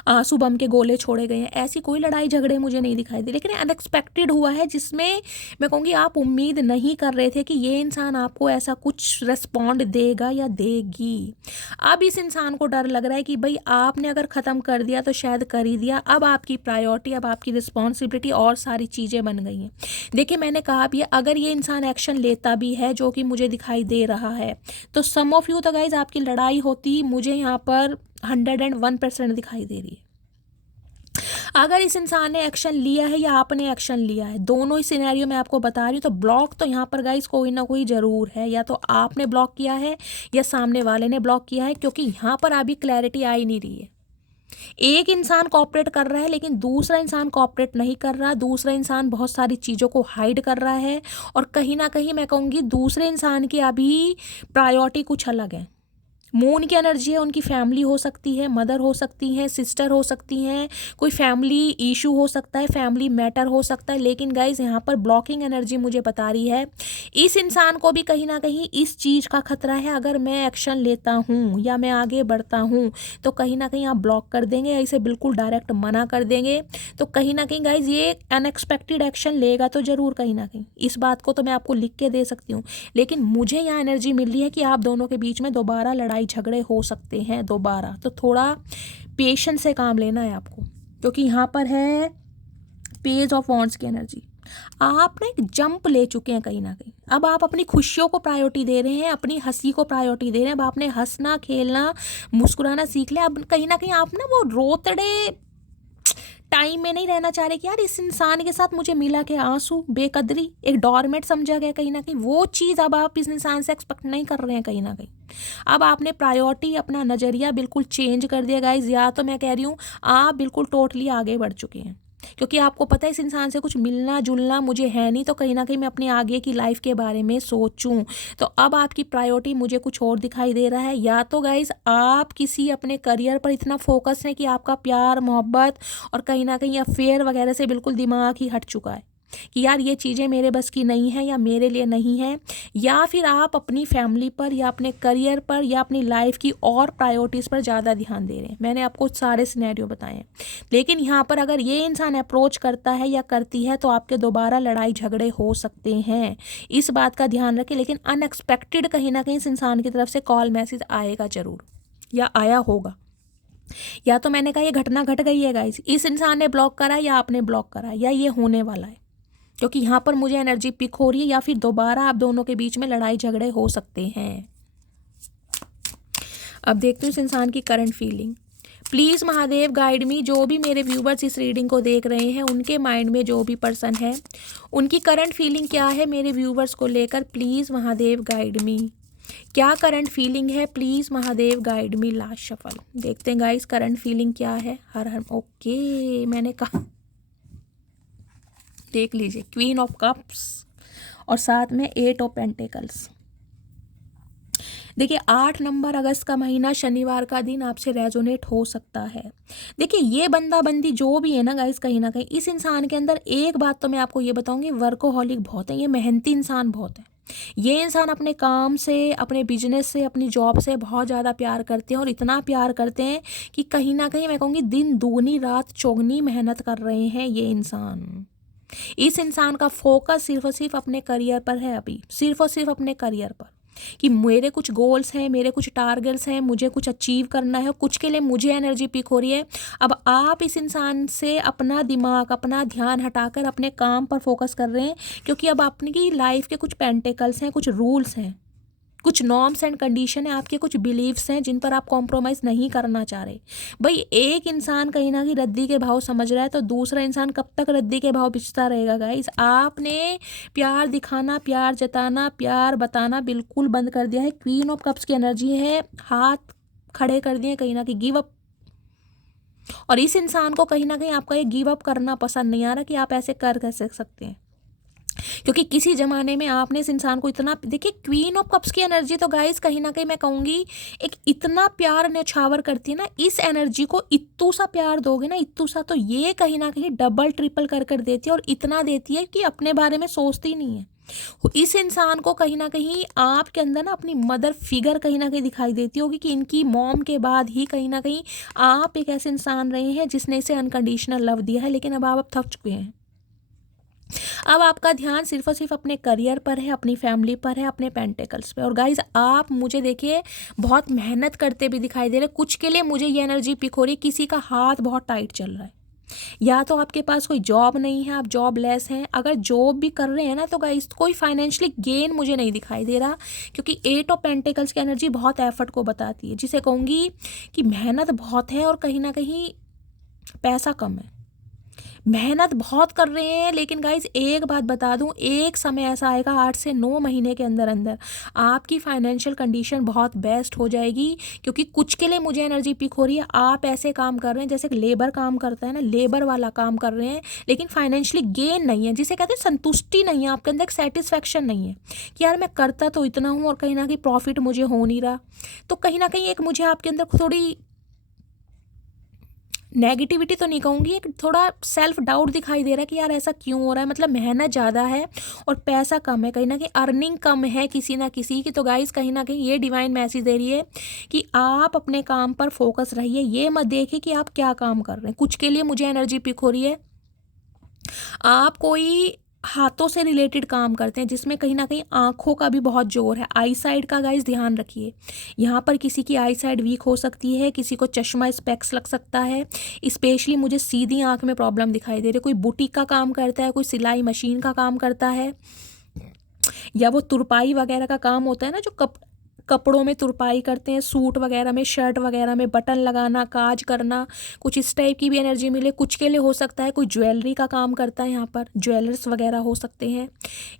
आंसू बम के गोले छोड़े गए हैं, ऐसी कोई लड़ाई झगड़े मुझे नहीं दिखाई दे, लेकिन अनएक्सपेक्टेड हुआ है, जिसमें मैं कहूँगी आप उम्मीद नहीं कर रहे थे कि ये इंसान आपको ऐसा कुछ रिस्पॉन्ड देगा या देगी। अब इस इंसान को डर लग रहा है कि भाई आपने अगर ख़त्म कर दिया तो शायद कर ही दिया, अब आपकी प्रायोरिटी, अब आपकी रिस्पॉन्सिबिलिटी और सारी चीज़ें बन गई हैं। देखिए मैंने कहा भी, अगर ये इंसान एक्शन लेता भी है, जो कि मुझे दिखाई दे रहा है, तो सम ऑफ यू तो गाइज आपकी लड़ाई होती मुझे यहाँ पर 101% दिखाई दे रही है। अगर इस इंसान ने एक्शन लिया है या आपने एक्शन लिया है, दोनों ही सिनेरियो में आपको बता रही हूँ, तो ब्लॉक तो यहाँ पर गाइस कोई ना कोई ज़रूर है, या तो आपने ब्लॉक किया है या सामने वाले ने ब्लॉक किया है, क्योंकि यहाँ पर अभी क्लैरिटी आ ही नहीं रही है। एक इंसान कॉपरेट कर रहा है, लेकिन दूसरा इंसान कॉपरेट नहीं कर रहा, दूसरा इंसान बहुत सारी चीज़ों को हाइड कर रहा है, और कहीं ना कहीं मैं कहूँगी दूसरे इंसान की अभी प्रायोरिटी कुछ अलग है। मून की एनर्जी है, उनकी फैमिली हो सकती है, मदर हो सकती हैं, सिस्टर हो सकती हैं, कोई फैमिली इशू हो सकता है, फैमिली मैटर हो सकता है, लेकिन गाइज यहाँ पर ब्लॉकिंग एनर्जी मुझे बता रही है इस इंसान को भी कहीं ना कहीं इस चीज़ का खतरा है, अगर मैं एक्शन लेता हूँ या मैं आगे बढ़ता हूँ तो कहीं ना कहीं आप ब्लॉक कर देंगे, या इसे बिल्कुल डायरेक्ट मना कर देंगे। तो कहीं ना कहीं गाइज ये अनएक्सपेक्टेड एक्शन लेगा तो ज़रूर कहीं ना कहीं, इस बात को तो मैं आपको लिख के दे सकती हूँ, लेकिन मुझे यहाँ एनर्जी मिल रही है कि आप दोनों के बीच में दोबारा लड़ाई झगड़े हो सकते हैं दोबारा। तो थोड़ा पेशेंस से काम लेना है आपको, क्योंकि यहाँ पर है पेज ऑफ वॉन्ड्स की एनर्जी। आप ना एक जंप ले चुके हैं कहीं ना कहीं। अब आप अपनी खुशियों को प्रायोरिटी दे रहे हैं, अपनी हंसी को प्रायोरिटी दे रहे हैं। अब आपने हंसना, खेलना, मुस्कुराना सीख लिया। अब कहीं ना कहीं आप ना वो रोतड़े टाइम में नहीं रहना चाह रहे कि यार इस इंसान के साथ मुझे मिला के आंसू, बेकदरी, एक डॉर्मेट समझा गया कहीं ना कहीं। वो चीज़ अब आप इस इंसान से एक्सपेक्ट नहीं कर रहे हैं कहीं ना कहीं। अब आपने प्रायोरिटी, अपना नज़रिया बिल्कुल चेंज कर दिया गाइज। या तो मैं कह रही हूँ आप बिल्कुल टोटली आगे बढ़ चुके हैं, क्योंकि आपको पता है इस इंसान से कुछ मिलना जुलना मुझे है नहीं, तो कहीं ना कहीं मैं अपनी आगे की लाइफ के बारे में सोचूं। तो अब आपकी प्रायोरिटी मुझे कुछ और दिखाई दे रहा है। या तो गाइस आप किसी अपने करियर पर इतना फोकस है कि आपका प्यार, मोहब्बत और कहीं ना कहीं अफेयर वगैरह से बिल्कुल दिमाग ही हट चुका है कि यार ये चीज़ें मेरे बस की नहीं है या मेरे लिए नहीं है। या फिर आप अपनी फैमिली पर या अपने करियर पर या अपनी लाइफ की और प्रायोरिटीज़ पर ज़्यादा ध्यान दे रहे हैं। मैंने आपको सारे सिनेरियो बताए हैं। लेकिन यहाँ पर अगर ये इंसान अप्रोच करता है या करती है तो आपके दोबारा लड़ाई झगड़े हो सकते हैं, इस बात का ध्यान रखें। लेकिन अनएक्सपेक्टेड कहीं ना कहीं इस इंसान की तरफ से कॉल मैसेज आएगा ज़रूर, या आया होगा। या तो मैंने कहा ये घटना घट गई है गाइस, इस इंसान ने ब्लॉक करा या आपने ब्लॉक करा, या ये होने वाला है, क्योंकि यहाँ पर मुझे एनर्जी पिक हो रही है। या फिर दोबारा आप दोनों के बीच में लड़ाई झगड़े हो सकते हैं। अब देखते हैं इस इंसान की current feeling. Please Mahadev guide मी, जो भी मेरे व्यूवर्स इस रीडिंग को देख रहे हैं उनके माइंड में जो भी पर्सन है उनकी करंट फीलिंग क्या है मेरे व्यूवर्स को लेकर। प्लीज़ महादेव गाइड मी, क्या करंट फीलिंग है, please Mahadev guide me. Last shuffle देखते हैं गाइस करंट फीलिंग क्या है। हर हर ओके, मैंने कहा देख लीजिए क्वीन ऑफ कप्स और साथ में 8 ऑफ पेंटिकल्स। देखिए 8 नंबर अगस्त का महीना शनिवार का दिन आपसे रेजोनेट हो सकता है। देखिए ये बंदा बंदी जो भी है ना गाइस, कहीं ना कहीं इस इंसान के अंदर एक बात तो मैं आपको ये बताऊंगी, वर्कोहॉलिक बहुत है, ये मेहनती इंसान बहुत है। ये इंसान अपने काम से, अपने बिजनेस से, अपनी जॉब से बहुत ज़्यादा प्यार करते हैं और इतना प्यार करते हैं कि कहीं ना कहीं मैं कहूँगी दिन दूनी रात चौगनी मेहनत कर रहे हैं ये इंसान। इस इंसान का फोकस सिर्फ और सिर्फ अपने करियर पर है, अभी सिर्फ और सिर्फ अपने करियर पर, कि मेरे कुछ गोल्स हैं, मेरे कुछ टारगेट्स हैं, मुझे कुछ अचीव करना है, कुछ के लिए मुझे एनर्जी पिक हो रही है। अब आप इस इंसान से अपना दिमाग, अपना ध्यान हटाकर अपने काम पर फोकस कर रहे हैं, क्योंकि अब आपकी लाइफ के कुछ पेंटिकल्स हैं, कुछ रूल्स हैं, कुछ नॉर्म्स एंड कंडीशन है, आपके कुछ बिलीव्स हैं जिन पर आप कॉम्प्रोमाइज़ नहीं करना चाह रहे। भाई एक इंसान कहीं ना कहीं रद्दी के भाव समझ रहा है, तो दूसरा इंसान कब तक रद्दी के भाव बिचता रहेगा गाइस। आपने प्यार दिखाना, प्यार जताना, प्यार बताना बिल्कुल बंद कर दिया है। क्वीन ऑफ कप्स की एनर्जी है, हाथ खड़े कर दिए कहीं ना कहीं, गिव अप। और इस इंसान को कहीं ना कहीं आपका ये गिव अप करना पसंद नहीं आ रहा कि आप ऐसे कर कैसे सकते हैं, क्योंकि किसी ज़माने में आपने इस इंसान को इतना, देखिए क्वीन ऑफ कप्स की एनर्जी तो गाइस कहीं ना कहीं मैं कहूँगी एक इतना प्यार न्यौछावर करती है ना। इस एनर्जी को इत्तू सा प्यार दोगे ना, इत्तू सा, तो ये कहीं ना कहीं डबल ट्रिपल कर देती है, और इतना देती है कि अपने बारे में सोचती नहीं है। इस इंसान को कहीं ना कहीं आपके अंदर ना अपनी मदर फिगर कहीं ना कहीं दिखाई देती होगी, कि इनकी मॉम के बाद ही कहीं ना कहीं आप एक ऐसे इंसान रहे हैं जिसने इसे अनकंडीशनल लव दिया है। लेकिन अब आप थक चुके हैं। अब आपका ध्यान सिर्फ और सिर्फ अपने करियर पर है, अपनी फैमिली पर है, अपने पेंटिकल्स पे। और गाइज आप मुझे देखिए बहुत मेहनत करते भी दिखाई दे रहे हैं। कुछ के लिए मुझे ये एनर्जी पिक हो रही है, किसी का हाथ बहुत टाइट चल रहा है। या तो आपके पास कोई जॉब नहीं है, आप जॉब लेस हैं। अगर जॉब भी कर रहे हैं ना, तो गाइस कोई फाइनेंशियली गेन मुझे नहीं दिखाई दे रहा, क्योंकि 8 ऑफ पेंटिकल्स की एनर्जी बहुत एफर्ट को बताती है, जिसे कहूँगी कि मेहनत बहुत है और कहीं ना कहीं पैसा कम है। मेहनत बहुत कर रहे हैं, लेकिन गाइज एक बात बता दूं, एक समय ऐसा आएगा 8 से 9 महीने के अंदर अंदर आपकी फाइनेंशियल कंडीशन बहुत बेस्ट हो जाएगी। क्योंकि कुछ के लिए मुझे एनर्जी पिक हो रही है, आप ऐसे काम कर रहे हैं जैसे लेबर काम करता है ना, लेबर वाला काम कर रहे हैं, लेकिन फाइनेंशियली गेन नहीं है, जिसे कहते हैं संतुष्टि नहीं है आपके अंदर, एक सेटिस्फैक्शन नहीं है कि यार मैं करता तो इतना हूँ और कहीं ना कहीं प्रॉफिट मुझे हो नहीं रहा। तो कहीं ना कहीं एक मुझे आपके अंदर थोड़ी नेगेटिविटी तो नहीं कहूँगी, एक थोड़ा सेल्फ डाउट दिखाई दे रहा है कि यार ऐसा क्यों हो रहा है। मतलब मेहनत ज़्यादा है और पैसा कम है, कहीं ना कहीं अर्निंग कम है किसी ना किसी की। तो गाइस कहीं ना कहीं ये डिवाइन मैसेज दे रही है कि आप अपने काम पर फोकस रहिए, ये मत देखिए कि आप क्या काम कर रहे हैं। कुछ के लिए मुझे एनर्जी पिक हो रही है, आप कोई हाथों से रिलेटेड काम करते हैं, जिसमें कहीं ना कहीं आँखों का भी बहुत जोर है। आई साइड का गाइस ध्यान रखिए, यहाँ पर किसी की आई साइड वीक हो सकती है, किसी को चश्मा स्पेक्स लग सकता है। स्पेशली मुझे सीधी आँख में प्रॉब्लम दिखाई दे रही है। कोई बुटीक का काम करता है, कोई सिलाई मशीन का काम करता है, या वो तुरपाई वगैरह का काम होता है ना, जो कपड़ों में तुरपाई करते हैं, सूट वगैरह में, शर्ट वगैरह में बटन लगाना, काज करना, कुछ इस टाइप की भी एनर्जी मिले। कुछ के लिए हो सकता है कोई ज्वेलरी का काम करता है, यहाँ पर ज्वेलर्स वगैरह हो सकते हैं,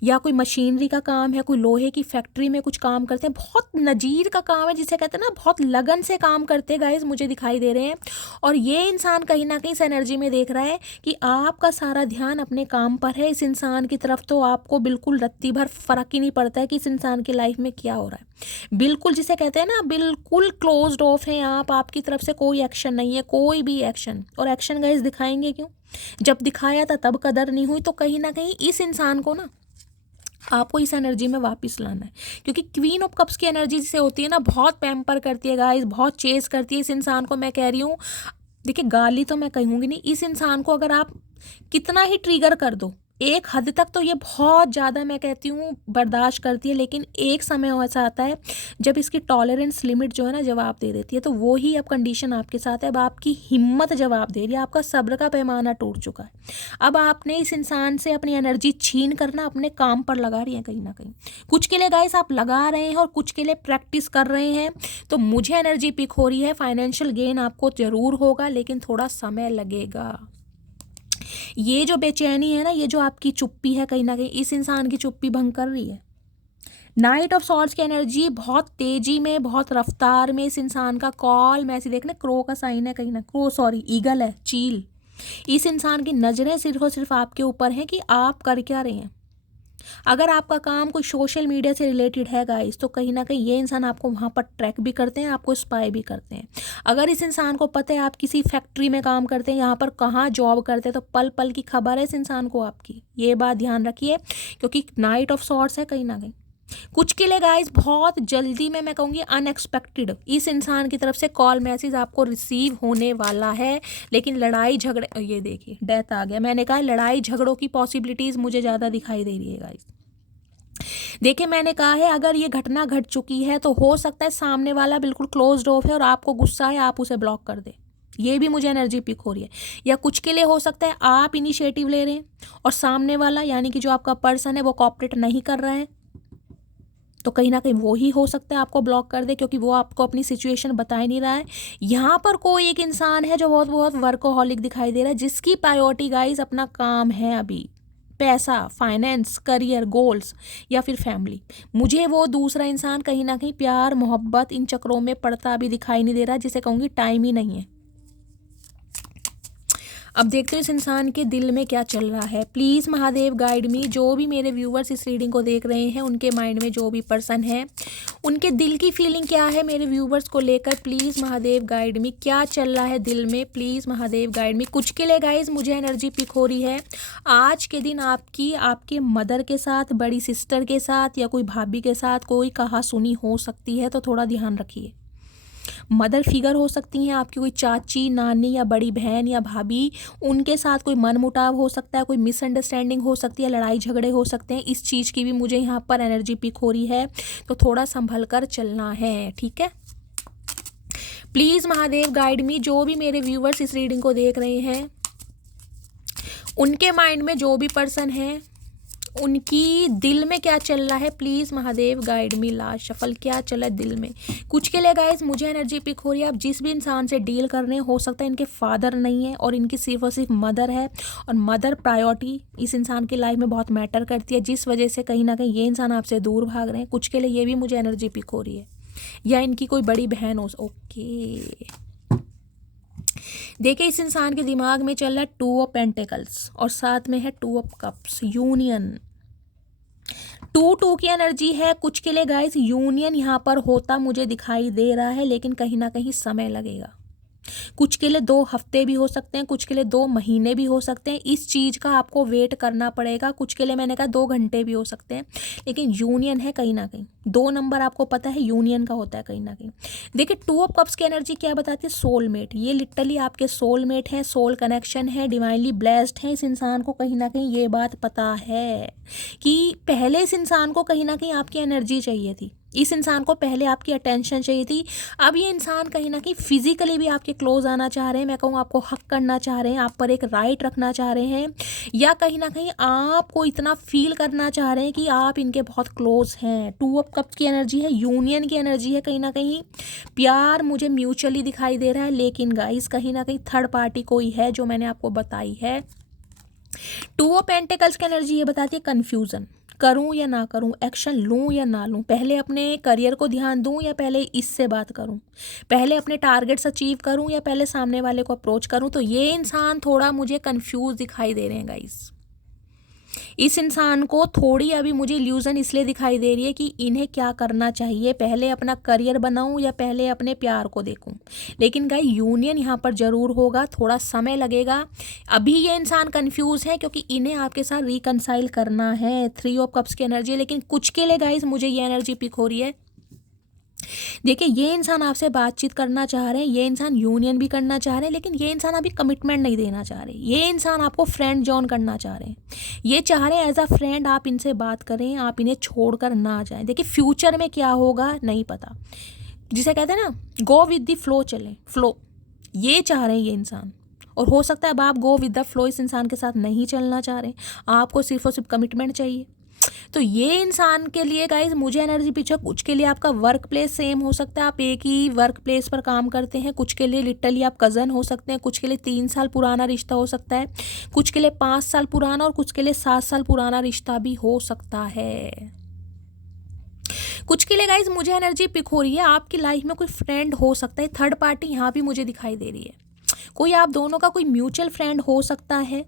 या कोई मशीनरी का काम है, कोई लोहे की फैक्ट्री में कुछ काम करते हैं। बहुत नजीर का काम है, जिसे कहते हैं ना, बहुत लगन से काम करते हैं गाइस, मुझे दिखाई दे रहे हैं। और ये इंसान कहीं ना कहीं इस एनर्जी में देख रहा है कि आपका सारा ध्यान अपने काम पर है। इस इंसान की तरफ तो आपको बिल्कुल रत्ती भर फर्क ही नहीं पड़ता है कि इस इंसान की लाइफ में क्या हो रहा है। बिल्कुल जिसे कहते हैं ना, बिल्कुल क्लोज्ड ऑफ हैं आप, आपकी तरफ से कोई एक्शन नहीं है, कोई भी एक्शन। और एक्शन गाइस दिखाएंगे क्यों? जब दिखाया था तब कदर नहीं हुई, तो कहीं ना कहीं इस इंसान को ना आपको इस एनर्जी में वापस लाना है। क्योंकि क्वीन ऑफ कप्स की एनर्जी जिसे होती है ना, बहुत पैम्पर करती है गाइस, बहुत चेस करती है इस इंसान को। मैं कह रही हूँ, देखिए गाली तो मैं कहूँगी नहीं, इस इंसान को अगर आप कितना ही ट्रिगर कर दो, एक हद तक तो ये बहुत ज़्यादा, मैं कहती हूँ, बर्दाश्त करती है। लेकिन एक समय ऐसा आता है जब इसकी टॉलरेंस लिमिट जो है ना जवाब दे देती है। तो वो ही अब कंडीशन आपके साथ है। अब आपकी हिम्मत जवाब दे रही है, आपका सब्र का पैमाना टूट चुका है। अब आपने इस इंसान से अपनी एनर्जी छीन कर ना अपने काम पर लगा रही है कहीं ना कहीं। कुछ के लिए गाइस आप लगा रहे हैं और कुछ के लिए प्रैक्टिस कर रहे हैं। तो मुझे एनर्जी पिक हो रही है, फाइनेंशियल गेन आपको ज़रूर होगा, लेकिन थोड़ा समय लगेगा। ये जो बेचैनी है ना, ये जो आपकी चुप्पी है, कहीं ना कहीं इस इंसान की चुप्पी भंग कर रही है। नाइट ऑफ सॉर्ड्स की एनर्जी बहुत तेजी में, बहुत रफ्तार में इस इंसान का कॉल मैसेज देखने, क्रो का साइन है कहीं ना, क्रो सॉरी ईगल है, चील। इस इंसान की नज़रें सिर्फ और सिर्फ आपके ऊपर हैं कि आप कर क्या रहे हैं। अगर आपका काम कोई सोशल मीडिया से रिलेटेड है गाइस, तो कहीं ना कहीं ये इंसान आपको वहाँ पर ट्रैक भी करते हैं, आपको स्पाई भी करते हैं। अगर इस इंसान को पता है आप किसी फैक्ट्री में काम करते हैं, यहाँ पर कहाँ जॉब करते हैं, तो पल पल की खबर है इस इंसान को आपकी। ये बात ध्यान रखिए, क्योंकि नाइट ऑफ सॉर्ड्स है कहीं ना कहीं। कुछ के लिए गाइस बहुत जल्दी में, मैं कहूँगी अनएक्सपेक्टेड, इस इंसान की तरफ से कॉल मैसेज आपको रिसीव होने वाला है। लेकिन लड़ाई झगड़े, ये देखिए डेथ आ गया, मैंने कहा लड़ाई झगड़ों की पॉसिबिलिटीज़ मुझे ज़्यादा दिखाई दे रही है गाइस। देखिए मैंने कहा है, अगर ये घटना घट चुकी है तो हो सकता है सामने वाला बिल्कुल क्लोज्ड ऑफ है और आपको गुस्सा है, आप उसे ब्लॉक कर दे। ये भी मुझे एनर्जी पिक हो रही है। या कुछ के लिए हो सकता है आप इनिशिएटिव ले रहे हैं और सामने वाला, यानी कि जो आपका पर्सन है, वो कोऑपरेट नहीं कर रहा है। तो कहीं ना कहीं वो ही हो सकता है आपको ब्लॉक कर दे, क्योंकि वो आपको अपनी सिचुएशन बता ही नहीं रहा है। यहाँ पर कोई एक इंसान है जो बहुत बहुत वर्कोहॉलिक दिखाई दे रहा है, जिसकी प्रायोरिटी गाइस अपना काम है अभी, पैसा, फाइनेंस, करियर, गोल्स, या फिर फैमिली। मुझे वो दूसरा इंसान कहीं ना कहीं प्यार मोहब्बत इन चक्रों में पड़ता भी दिखाई नहीं दे रहा, जिसे कहूँगी टाइम ही नहीं है। अब देखते हैं इस इंसान के दिल में क्या चल रहा है। प्लीज़ महादेव गाइड मी, जो भी मेरे व्यूवर्स इस रीडिंग को देख रहे हैं, उनके माइंड में जो भी पर्सन है, उनके दिल की फीलिंग क्या है मेरे व्यूवर्स को लेकर। प्लीज़ महादेव गाइड मी, क्या चल रहा है दिल में, प्लीज़ महादेव गाइड मी। कुछ के लिए गाइज मुझे एनर्जी पिक हो रही है, आज के दिन आपके मदर के साथ, बड़ी सिस्टर के साथ, या कोई भाभी के साथ कोई कहा सुनी हो सकती है, तो थोड़ा ध्यान रखिए। मदर फिगर हो सकती हैं आपकी, कोई चाची, नानी या बड़ी बहन या भाभी, उनके साथ कोई मनमुटाव हो सकता है, कोई मिसअंडरस्टैंडिंग हो सकती है, लड़ाई झगड़े हो सकते हैं। इस चीज़ की भी मुझे यहाँ पर एनर्जी पिक हो रही है, तो थोड़ा संभल कर चलना है, ठीक है। प्लीज़ महादेव गाइड मी, जो भी मेरे व्यूवर्स इस रीडिंग को देख रहे हैं, उनके माइंड में जो भी पर्सन है, उनकी दिल में क्या चल रहा है, please Mahadev guide me. Last shuffle क्या चला है दिल में। कुछ के लिए गाइस मुझे एनर्जी पिक हो रही है, आप जिस भी इंसान से डील कर रहे हैं, हो सकता है इनके फादर नहीं है और इनकी सिर्फ और सिर्फ मदर है, और मदर प्रायोरिटी इस इंसान की लाइफ में बहुत मैटर करती है, जिस वजह से कहीं ना कहीं ये इंसान आपसे दूर भाग रहे हैं। कुछ के लिए ये भी मुझे एनर्जी पिक हो रही है, या इनकी कोई बड़ी बहन हो। ओके, देखिए इस इंसान के दिमाग में चल रहा है 2 ऑफ पेंटिकल्स और साथ में है 2 ऑफ कप्स, यूनियन। 2 की एनर्जी है। कुछ के लिए गाइस यूनियन यहाँ पर होता मुझे दिखाई दे रहा है, लेकिन कहीं ना कहीं समय लगेगा। कुछ के लिए 2 हफ्ते भी हो सकते हैं, कुछ के लिए 2 महीने भी हो सकते हैं। इस चीज़ का आपको वेट करना पड़ेगा। कुछ के लिए मैंने कहा 2 घंटे भी हो सकते हैं, लेकिन यूनियन है कहीं ना कहीं। 2 नंबर आपको पता है यूनियन का होता है कहीं ना कहीं। देखिए 2 ऑफ कप्स की एनर्जी क्या बताती है? सोलमेट। ये लिटरली आपके सोलमेट है, सोल कनेक्शन है, डिवाइनली ब्लेस्ड है। इस इंसान को कहीं ना कहीं ये बात पता है कि पहले इस इंसान को कहीं ना कहीं आपकी एनर्जी चाहिए थी, इस इंसान को पहले आपकी अटेंशन चाहिए थी। अब ये इंसान कहीं ना कहीं फिजिकली भी आपके क्लोज आना चाह रहे हैं, मैं कहूँ आपको हक करना चाह रहे हैं, आप पर एक राइट रखना चाह रहे हैं, या कहीं ना कहीं आपको इतना फील करना चाह रहे हैं कि आप इनके बहुत क्लोज हैं। 2 ऑफ कप्स की एनर्जी है, यूनियन की एनर्जी है। कहीं ना कहीं प्यार मुझे म्यूचुअली दिखाई दे रहा है, लेकिन गाइस कहीं ना कहीं थर्ड पार्टी कोई है जो मैंने आपको बताई है। 2 ऑफ पेंटिकल्स की एनर्जी ये बताती है कन्फ्यूज़न, करूं या ना करूं, एक्शन लूं या ना लूं, पहले अपने करियर को ध्यान दूं या पहले इससे बात करूं, पहले अपने टारगेट्स अचीव करूं या पहले सामने वाले को अप्रोच करूं। तो ये इंसान थोड़ा मुझे कंफ्यूज दिखाई दे रहे हैं गाइस। इस इंसान को थोड़ी अभी मुझे इल्यूजन इसलिए दिखाई दे रही है कि इन्हें क्या करना चाहिए, पहले अपना करियर बनाऊं या पहले अपने प्यार को देखूं। लेकिन गाइस यूनियन यहाँ पर ज़रूर होगा, थोड़ा समय लगेगा। अभी ये इंसान कंफ्यूज है क्योंकि इन्हें आपके साथ रिकनसाइल करना है। 3 ऑफ कप्स की एनर्जी, लेकिन कुछ के लिए गाइस मुझे ये एनर्जी पिक हो रही है। देखिए ये इंसान आपसे बातचीत करना चाह रहे हैं, ये इंसान यूनियन भी करना चाह रहे हैं, लेकिन ये इंसान अभी कमिटमेंट नहीं देना चाह रहे। ये इंसान आपको फ्रेंड जॉन करना चाह रहे हैं, ये चाह रहे हैं एज अ फ्रेंड आप इनसे बात करें, आप इन्हें छोड़कर ना जाएं। देखिए फ्यूचर में क्या होगा नहीं पता, जिसे कहते हैं ना गो विद द फ्लो, चलें फ्लो, ये चाह रहे हैं ये इंसान। और हो सकता है अब आप गो विद द फ्लो इस इंसान के साथ नहीं चलना चाह रहे, आपको सिर्फ और सिर्फ कमिटमेंट चाहिए। तो ये इंसान के लिए गाइज मुझे एनर्जी पीछे, कुछ के लिए आपका वर्क प्लेस सेम हो सकता है, आप एक ही वर्क प्लेस पर काम करते हैं, कुछ के लिए लिटरली आप कज़न हो सकते हैं, कुछ के लिए 3 साल पुराना रिश्ता हो सकता है, कुछ के लिए 5 साल पुराना और कुछ के लिए 7 साल पुराना रिश्ता भी हो सकता है। कुछ के लिए गाइज मुझे एनर्जी पिक हो रही है, आपकी लाइफ में कोई फ्रेंड हो सकता है, थर्ड पार्टी यहाँ भी मुझे दिखाई दे रही है। कोई आप दोनों का कोई म्यूचुअल फ्रेंड हो सकता है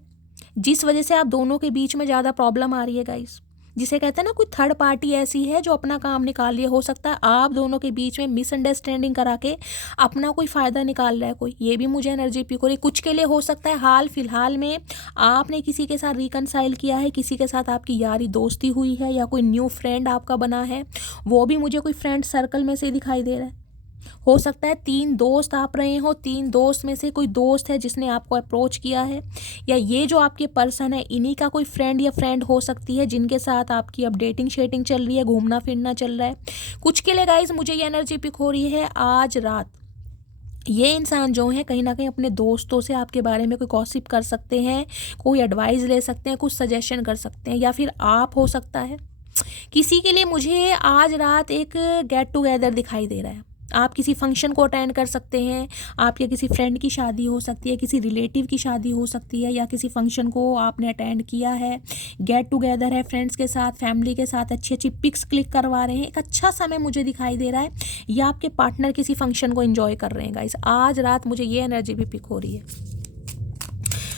जिस वजह से आप दोनों के बीच में ज़्यादा प्रॉब्लम आ रही है गाइज। जिसे कहते हैं ना कोई थर्ड पार्टी ऐसी है जो अपना काम निकाल रही है, हो सकता है आप दोनों के बीच में मिसअंडरस्टैंडिंग करा के अपना कोई फ़ायदा निकाल रहा है कोई, ये भी मुझे एनर्जी पिक हो रही है। कुछ के लिए हो सकता है हाल फिलहाल में आपने किसी के साथ रिकनसाइल किया है, किसी के साथ आपकी यारी दोस्ती हुई है या कोई न्यू फ्रेंड आपका बना है, वो भी मुझे कोई फ्रेंड सर्कल में से दिखाई दे रहा है। हो सकता है 3 दोस्त आप रहे हो, 3 दोस्त में से कोई दोस्त है जिसने आपको अप्रोच किया है, या ये जो आपके पर्सन है इन्हीं का कोई फ्रेंड या फ्रेंड हो सकती है जिनके साथ आपकी अपडेटिंग शेटिंग चल रही है, घूमना फिरना चल रहा है। कुछ के लिए गाइज मुझे ये एनर्जी पिक हो रही है आज रात ये इंसान जो है कहीं ना कहीं अपने दोस्तों से आपके बारे में कोई गॉसिप कर सकते हैं, कोई एडवाइस ले सकते हैं, कुछ सजेशन कर सकते हैं, या फिर आप हो सकता है। किसी के लिए मुझे आज रात एक गेट टुगेदर दिखाई दे रहा है, आप किसी फंक्शन को अटेंड कर सकते हैं, आपके किसी फ्रेंड की शादी हो सकती है, किसी रिलेटिव की शादी हो सकती है, या किसी फंक्शन को आपने अटेंड किया है, गेट टुगेदर है फ्रेंड्स के साथ, फैमिली के साथ, अच्छी अच्छी पिक्स क्लिक करवा रहे हैं, एक अच्छा समय मुझे दिखाई दे रहा है, या आपके पार्टनर किसी फंक्शन को एंजॉय कर रहे हैं गाइस। आज रात मुझे ये एनर्जी भी पिक हो रही है।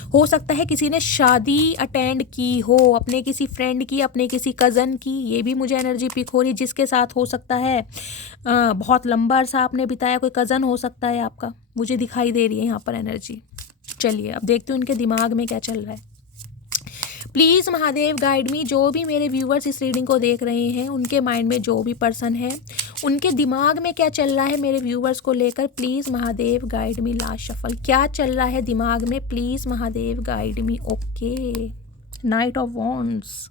हो सकता है किसी ने शादी अटेंड की हो, अपने किसी फ्रेंड की, अपने किसी कज़न की, ये भी मुझे एनर्जी पिक हो रही है। जिसके साथ हो सकता है बहुत लंबा अरसा आपने बिताया, कोई कज़न हो सकता है आपका, मुझे दिखाई दे रही है यहाँ पर एनर्जी। चलिए अब देखते हैं उनके दिमाग में क्या चल रहा है। प्लीज़ महादेव गाइड मी, जो भी मेरे व्यूवर्स इस रीडिंग को देख रहे हैं उनके माइंड में जो भी पर्सन है उनके दिमाग में क्या चल रहा है मेरे व्यूवर्स को लेकर, please Mahadev guide me. Last shuffle, क्या चल रहा है दिमाग में, please Mahadev guide me. Okay, night of wands.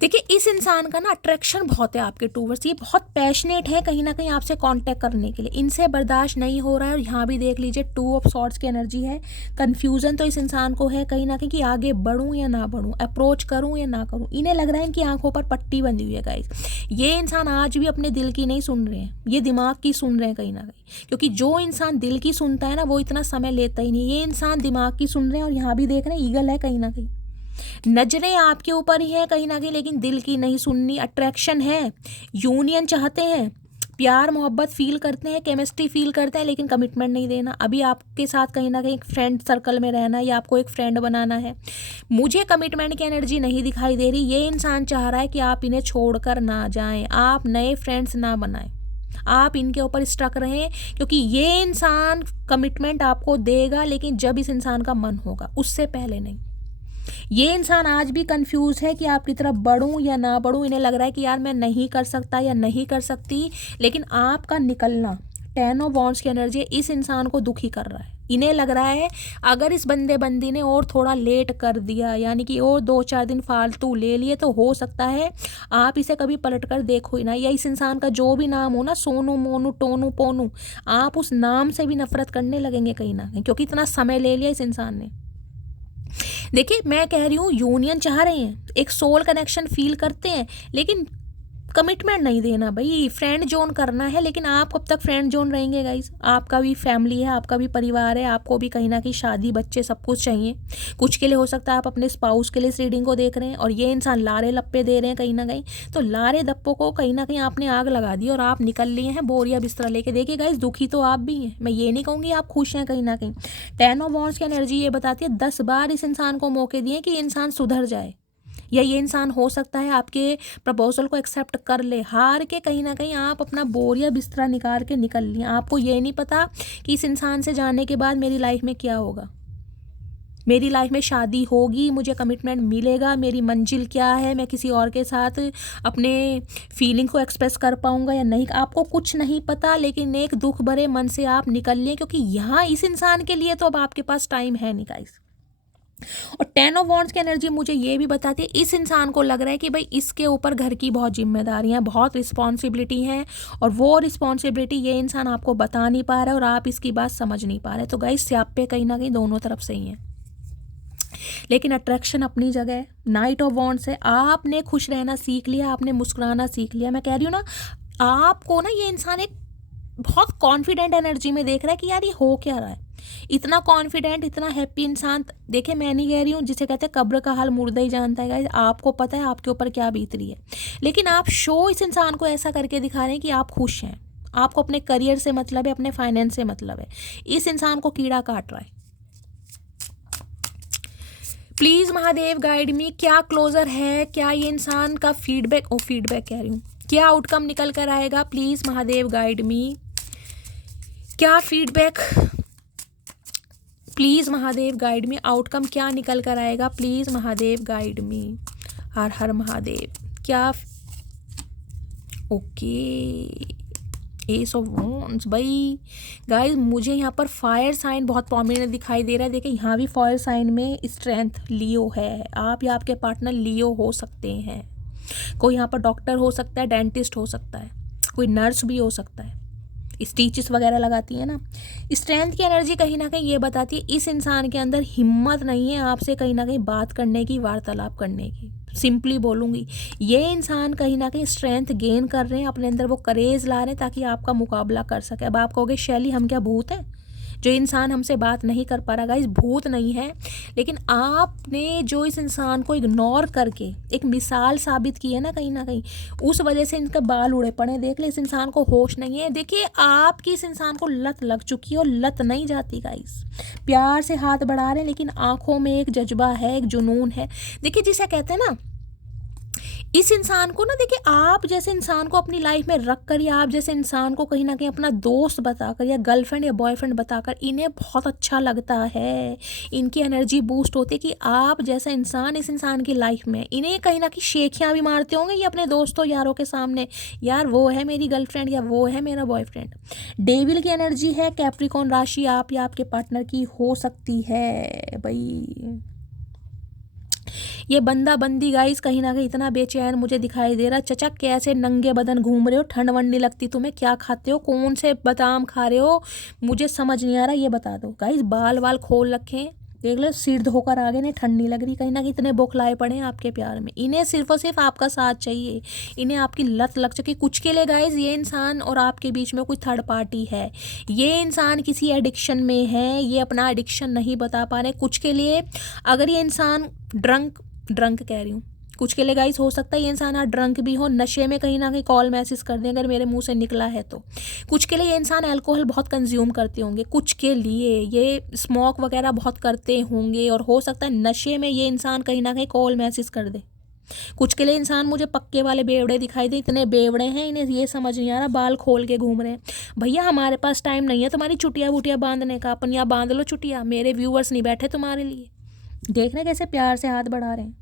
देखिए इस इंसान का ना अट्रैक्शन बहुत है आपके टूवर्ड्स, ये बहुत पैशनेट है कहीं ना कहीं आपसे कांटेक्ट करने के लिए, इनसे बर्दाश्त नहीं हो रहा है। और यहाँ भी देख लीजिए 2 ऑफ सॉर्ड्स की एनर्जी है, कन्फ्यूज़न तो इस इंसान को है कहीं ना कहीं कि आगे बढ़ूँ या ना बढ़ूँ, अप्रोच करूँ या ना करूँ। इन्हें लग रहा है कि आंखों पर पट्टी बंधी हुई है गाइस। ये इंसान आज भी अपने दिल की नहीं सुन रहे हैं, ये दिमाग की सुन रहे हैं कहीं ना कहीं, क्योंकि जो इंसान दिल की सुनता है ना वो इतना समय लेता ही नहीं। ये इंसान दिमाग की सुन रहे हैं और यहाँ भी देख रहे हैं ईगल है कहीं ना कहीं, नजरें आपके ऊपर ही है कहीं ना कहीं, लेकिन दिल की नहीं सुननी। अट्रैक्शन है, यूनियन चाहते हैं, प्यार मोहब्बत फील करते हैं, केमिस्ट्री फील करते हैं, लेकिन कमिटमेंट नहीं देना। अभी आपके साथ कहीं ना कहीं एक फ्रेंड सर्कल में रहना है या आपको एक फ्रेंड बनाना है। मुझे कमिटमेंट की एनर्जी नहीं दिखाई दे रही। ये इंसान चाह रहा है कि आप इन्हें छोड़कर ना जाएं, आप नए फ्रेंड्स ना बनाएं, आप इनके ऊपर स्ट्रक रहें, क्योंकि ये इंसान कमिटमेंट आपको देगा, लेकिन जब इस इंसान का मन होगा, उससे पहले नहीं। ये इंसान आज भी कंफ्यूज है कि आपकी तरफ बढ़ूं या ना बढ़ूं। इन्हें लग रहा है कि यार मैं नहीं कर सकता या नहीं कर सकती, लेकिन आपका निकलना, 10 ऑफ वॉन्ड्स की एनर्जी इस इंसान को दुखी कर रहा है। इन्हें लग रहा है अगर इस बंदे बंदी ने और थोड़ा लेट कर दिया, यानी कि और 2-4 दिन फालतू ले लिए, तो हो सकता है आप इसे कभी पलट कर देखो ही ना, या इस इंसान का जो भी नाम हो ना, सोनू, मोनू, टोनू, पोनू, आप उस नाम से भी नफरत करने लगेंगे कहीं ना कहीं, क्योंकि इतना समय ले लिया इस इंसान ने। देखिए, मैं कह रही हूँ यूनियन चाह रहे हैं, एक सोल कनेक्शन फील करते हैं, लेकिन कमिटमेंट नहीं देना भाई। फ्रेंड जोन करना है, लेकिन आप कब तक फ्रेंड जोन रहेंगे गाइस? आपका भी फैमिली है, आपका भी परिवार है, आपको भी कहीं ना कहीं शादी, बच्चे, सब कुछ चाहिए। कुछ के लिए हो सकता है आप अपने स्पाउस के लिए इस रीडिंग को देख रहे हैं, और ये इंसान लारे लप्पे दे रहे हैं कहीं ना कहीं, तो लारे दप्पों को कहीं ना कहीं आपने आग लगा दी और आप निकल लिए हैं बोरिया बिस्तरा लेके। देखिए गाइस, दुखी तो आप भी हैं, मैं ये नहीं कहूँगी आप खुश हैं कहीं ना कहीं। 10 ऑफ वॉन्ड्स की एनर्जी ये बताती है 10 बार इस इंसान को मौके दिए कि इंसान सुधर जाए, या ये इंसान हो सकता है आपके प्रपोजल को एक्सेप्ट कर ले। हार के कहीं ना कहीं आप अपना बोरिया बिस्तरा निकाल के निकल लिए। आपको ये नहीं पता कि इस इंसान से जाने के बाद मेरी लाइफ में क्या होगा, मेरी लाइफ में शादी होगी, मुझे कमिटमेंट मिलेगा, मेरी मंजिल क्या है, मैं किसी और के साथ अपने फीलिंग को एक्सप्रेस कर पाऊंगा या नहीं, आपको कुछ नहीं पता। लेकिन एक दुख भरे मन से आप निकल लिए, क्योंकि यहाँ इस इंसान के लिए तो अब आपके पास टाइम है नहीं गाइस। और 10 ऑफ वॉन्ड्स की एनर्जी मुझे ये भी बताती है इस इंसान को लग रहा है कि भाई इसके ऊपर घर की बहुत जिम्मेदारियां, बहुत रिस्पॉन्सिबिलिटी है, और वो रिस्पॉन्सिबिलिटी ये इंसान आपको बता नहीं पा रहा है और आप इसकी बात समझ नहीं पा रहे। तो गाइस, स्यापे कहीं ना कहीं दोनों तरफ से ही है, लेकिन अट्रैक्शन अपनी जगह है। नाइट ऑफ वॉन्ड्स है, आपने खुश रहना सीख लिया, आपने मुस्कुराना सीख लिया। मैं कह रही हूँ ना, आपको ना ये इंसान एक बहुत कॉन्फिडेंट एनर्जी में देख रहा है कि यार ये हो क्या रहा है, इतना कॉन्फिडेंट, इतना हैप्पी इंसान। देखिए, मैं नहीं कह रही हूँ, जिसे कहते हैं कब्र का हाल मुर्दा ही जानता है गाइस, आपको पता है आपके ऊपर क्या बीत रही है, लेकिन आप शो इस इंसान को ऐसा करके दिखा रहे हैं कि आप खुश हैं, आपको अपने करियर से मतलब है, अपने फाइनेंस से मतलब है। इस इंसान को कीड़ा काट रहा है। प्लीज महादेव गाइड मी, क्या क्लोजर है, क्या ये इंसान का फीडबैक कह रही हूँ, क्या आउटकम निकल कर आएगा? प्लीज महादेव गाइड मी, क्या feedback, please Mahadev guide me, outcome क्या निकल कर आएगा? प्लीज महादेव गाइड मी, हर हर महादेव। क्या ओके, एस ऑफ वॉन्ड्स। भाई गाइस, मुझे यहाँ पर फायर साइन बहुत प्रोमिनेंट दिखाई दे रहा है। देखिए, यहाँ भी फायर साइन में स्ट्रेंथ लियो है, आप या आपके पार्टनर लियो हो सकते हैं। कोई यहाँ पर डॉक्टर हो सकता है, डेंटिस्ट हो सकता है, कोई नर्स भी हो सकता है, स्टिचेस वगैरह लगाती है ना। स्ट्रेंथ की एनर्जी कहीं ना कहीं ये बताती है इस इंसान के अंदर हिम्मत नहीं है आपसे कहीं ना कहीं बात करने की, वार्तालाप करने की। सिंपली बोलूँगी, ये इंसान कहीं ना कहीं स्ट्रेंथ गेन कर रहे हैं, अपने अंदर वो करेज ला रहे हैं ताकि आपका मुकाबला कर सके। अब आप कहोगे शैली हम क्या भूत हैं, जो इंसान हमसे बात नहीं कर पा रहा? गाइस, भूत नहीं है, लेकिन आपने जो इस इंसान को इग्नोर करके एक मिसाल साबित की है ना कहीं, उस वजह से इनके बाल उड़े पड़े। देख ले, इस इंसान को होश नहीं है। देखिए, आपकी इस इंसान को लत लग चुकी है, और लत नहीं जाती गाइस। प्यार से हाथ बढ़ा रहे हैं, लेकिन आंखों में एक जज्बा है, एक जुनून है। देखिए, जिसे कहते हैं ना, इस इंसान को ना, देखिए, आप जैसे इंसान को अपनी लाइफ में रख कर, या आप जैसे इंसान को कहीं ना कहीं अपना दोस्त बताकर या गर्लफ्रेंड या बॉयफ्रेंड बताकर इन्हें बहुत अच्छा लगता है, इनकी एनर्जी बूस्ट होती है कि आप जैसा इंसान इस इंसान की लाइफ में। इन्हें कहीं ना कहीं शेखियाँ भी मारते होंगे ये अपने दोस्तों यारों के सामने, यार वो है मेरी गर्लफ्रेंड या वो है मेरा बॉयफ्रेंड। डेविल की एनर्जी है, कैप्रिकॉर्न राशि आप या आपके पार्टनर की हो सकती है। भाई, ये बंदा बंदी गाइस कहीं ना कहीं इतना बेचैन मुझे दिखाई दे रहा। चचा, कैसे नंगे बदन घूम रहे हो? ठंड वंड नहीं लगती तुम्हें? क्या खाते हो? कौन से बादाम खा रहे हो? मुझे समझ नहीं आ रहा, ये बता दो गाइस। बाल वाल खोल रखे हैं, देख लो, सिर धोकर आ गए, ने ठंड नहीं लग रही कहीं ना कहीं। इतने बौखलाए पड़े हैं आपके प्यार में। इन्हें सिर्फ और सिर्फ आपका साथ चाहिए, इन्हें आपकी लत लग चुकी कुछ के लिए गाइस। ये इंसान और आपके बीच में कोई थर्ड पार्टी है, ये इंसान किसी एडिक्शन में है, ये अपना एडिक्शन नहीं बता पा रहे कुछ के लिए। अगर ये इंसान ड्रंक कह रही हूँ, कुछ के लिए गाइस हो सकता है ये इंसान आज ड्रंक भी हो, नशे में कहीं ना कहीं कॉल मैसेज कर दें अगर मेरे मुंह से निकला है तो। कुछ के लिए ये इंसान अल्कोहल बहुत कंज्यूम करते होंगे, कुछ के लिए ये स्मोक वगैरह बहुत करते होंगे, और हो सकता है नशे में ये इंसान कहीं ना कहीं कॉल मैसेज कर दे। कुछ के लिए इंसान मुझे पक्के वाले बेवड़े दिखाई दे, इतने बेवड़े हैं इन्हें ये समझ नहीं आ रहा, बाल खोल के घूम रहे हैं। भैया हमारे पास टाइम नहीं है तुम्हारी चुटिया वुटिया बांधने का, अपन यहाँ बांध लो चुटिया, मेरे व्यूअर्स नहीं बैठे तुम्हारे लिए। देख रहे कैसे प्यार से हाथ बढ़ा रहे हैं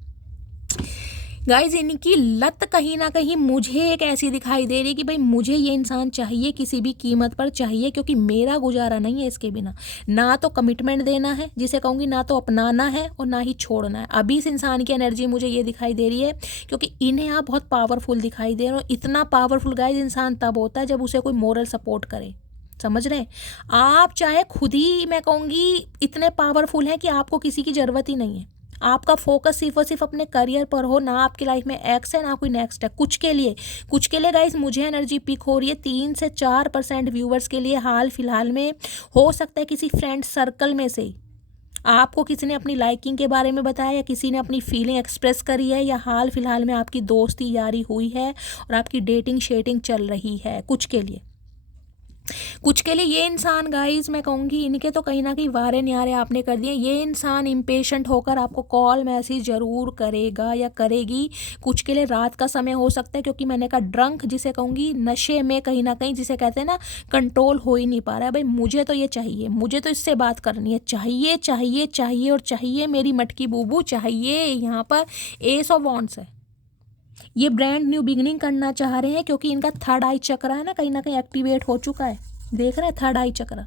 गाइज। इनकी लत कहीं ना कहीं मुझे एक ऐसी दिखाई दे रही है कि भाई मुझे ये इंसान चाहिए, किसी भी कीमत पर चाहिए, क्योंकि मेरा गुजारा नहीं है इसके बिना। ना तो कमिटमेंट देना है जिसे कहूँगी, ना तो अपनाना है और ना ही छोड़ना है। अभी इस इंसान की एनर्जी मुझे ये दिखाई दे रही है क्योंकि इन्हें आप बहुत पावरफुल दिखाई दे रहे हो। इतना पावरफुल गाइज इंसान तब होता है जब उसे कोई मोरल सपोर्ट करे, समझ रहे हैं आप। चाहे खुद ही मैं कहूँगी इतने पावरफुल हैं कि आपको किसी की ज़रूरत ही नहीं है। आपका फोकस सिर्फ और सिर्फ अपने करियर पर हो, ना आपकी लाइफ में एक्स है ना कोई नेक्स्ट है। कुछ के लिए गाइस मुझे एनर्जी पिक हो रही है 3 से 4% व्यूवर्स के लिए हाल फिलहाल में। हो सकता है किसी फ्रेंड सर्कल में से आपको किसी ने अपनी लाइकिंग के बारे में बताया, या किसी ने अपनी फीलिंग एक्सप्रेस करी है, या हाल फिलहाल में आपकी दोस्ती यारी हुई है और आपकी डेटिंग शेटिंग चल रही है। कुछ के लिए ये इंसान गाइज मैं कहूँगी इनके तो कहीं ना कहीं वारे न्यारे आपने कर दिए। ये इंसान इम्पेशेंट होकर आपको कॉल मैसेज ज़रूर करेगा या करेगी। कुछ के लिए रात का समय हो सकता है, क्योंकि मैंने कहा ड्रंक जिसे कहूँगी, नशे में कहीं ना कहीं जिसे कहते हैं ना, कंट्रोल हो ही नहीं पा रहा है। भाई मुझे तो ये चाहिए, मुझे तो इससे बात करनी है, चाहिए चाहिए चाहिए और चाहिए मेरी मटकी बूबू चाहिए। यहाँ पर एस ऑफ वॉन्ड्स है, ये ब्रांड न्यू बिगनिंग करना चाह रहे हैं क्योंकि इनका थर्ड आई चक्र है ना कहीं एक्टिवेट हो चुका है। देख रहे हैं थर्ड आई चक्र,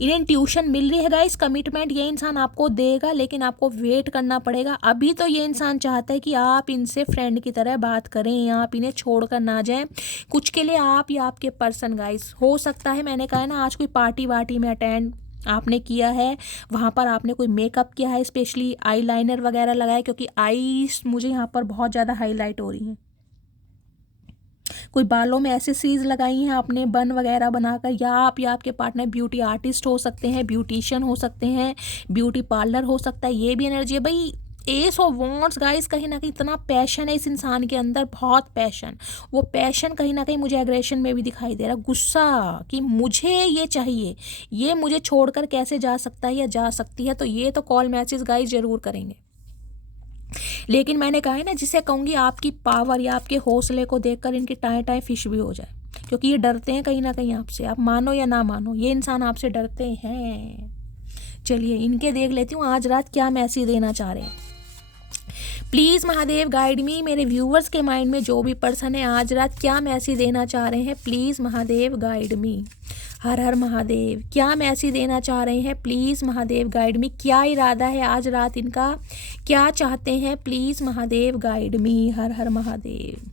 इन्हें ट्यूशन मिल रही है गाइस। कमिटमेंट ये इंसान आपको देगा, लेकिन आपको वेट करना पड़ेगा। अभी तो ये इंसान चाहता है कि आप इनसे फ्रेंड की तरह बात करें, आप इन्हें छोड़कर ना जाएं। कुछ के लिए आप या आपके पर्सन गाइस, हो सकता है मैंने कहा है ना आज कोई पार्टी वार्टी में अटेंड आपने किया है, वहाँ पर आपने कोई मेकअप किया है, स्पेशली आई लाइनर वगैरह लगाए, क्योंकि आईज मुझे यहाँ पर बहुत ज़्यादा हाईलाइट हो रही हैं। कोई बालों में एक्सेसरीज लगाई हैं आपने बन वगैरह बनाकर, या आपके पार्टनर ब्यूटी आर्टिस्ट हो सकते हैं, ब्यूटिशियन हो सकते हैं, ब्यूटी पार्लर हो सकता है। ये भी एनर्जी है भाई। एस ऑफ वॉन्ड्स गाइस, कहीं ना कहीं इतना पैशन है इस इंसान के अंदर, बहुत पैशन। वो पैशन कहीं ना कहीं मुझे एग्रेशन में भी दिखाई दे रहा, गुस्सा कि मुझे ये चाहिए, ये मुझे छोड़कर कैसे जा सकता है या जा सकती है। तो ये तो कॉल मैसेज गाइस ज़रूर करेंगे। लेकिन मैंने कहा है ना, जिसे कहूँगी आपकी पावर या आपके हौसले को देखकर इनकी टाए टाए फिश भी हो जाए, क्योंकि ये डरते हैं कहीं ना कहीं आपसे। आप मानो या ना मानो, ये इंसान आपसे डरते हैं। चलिए इनके देख लेती हूँ आज रात क्या मैसेज देना चाह रहे हैं। प्लीज़ महादेव गाइड मी, मेरे व्यूवर्स के माइंड में जो भी पर्सन है आज रात क्या मैसेज देना चाह रहे हैं, प्लीज़ महादेव गाइड मी। हर हर महादेव, क्या मैसेज देना चाह रहे हैं, प्लीज़ महादेव गाइड मी। क्या इरादा है आज रात इनका, क्या चाहते हैं, प्लीज़ महादेव गाइड मी। हर हर Mahadev.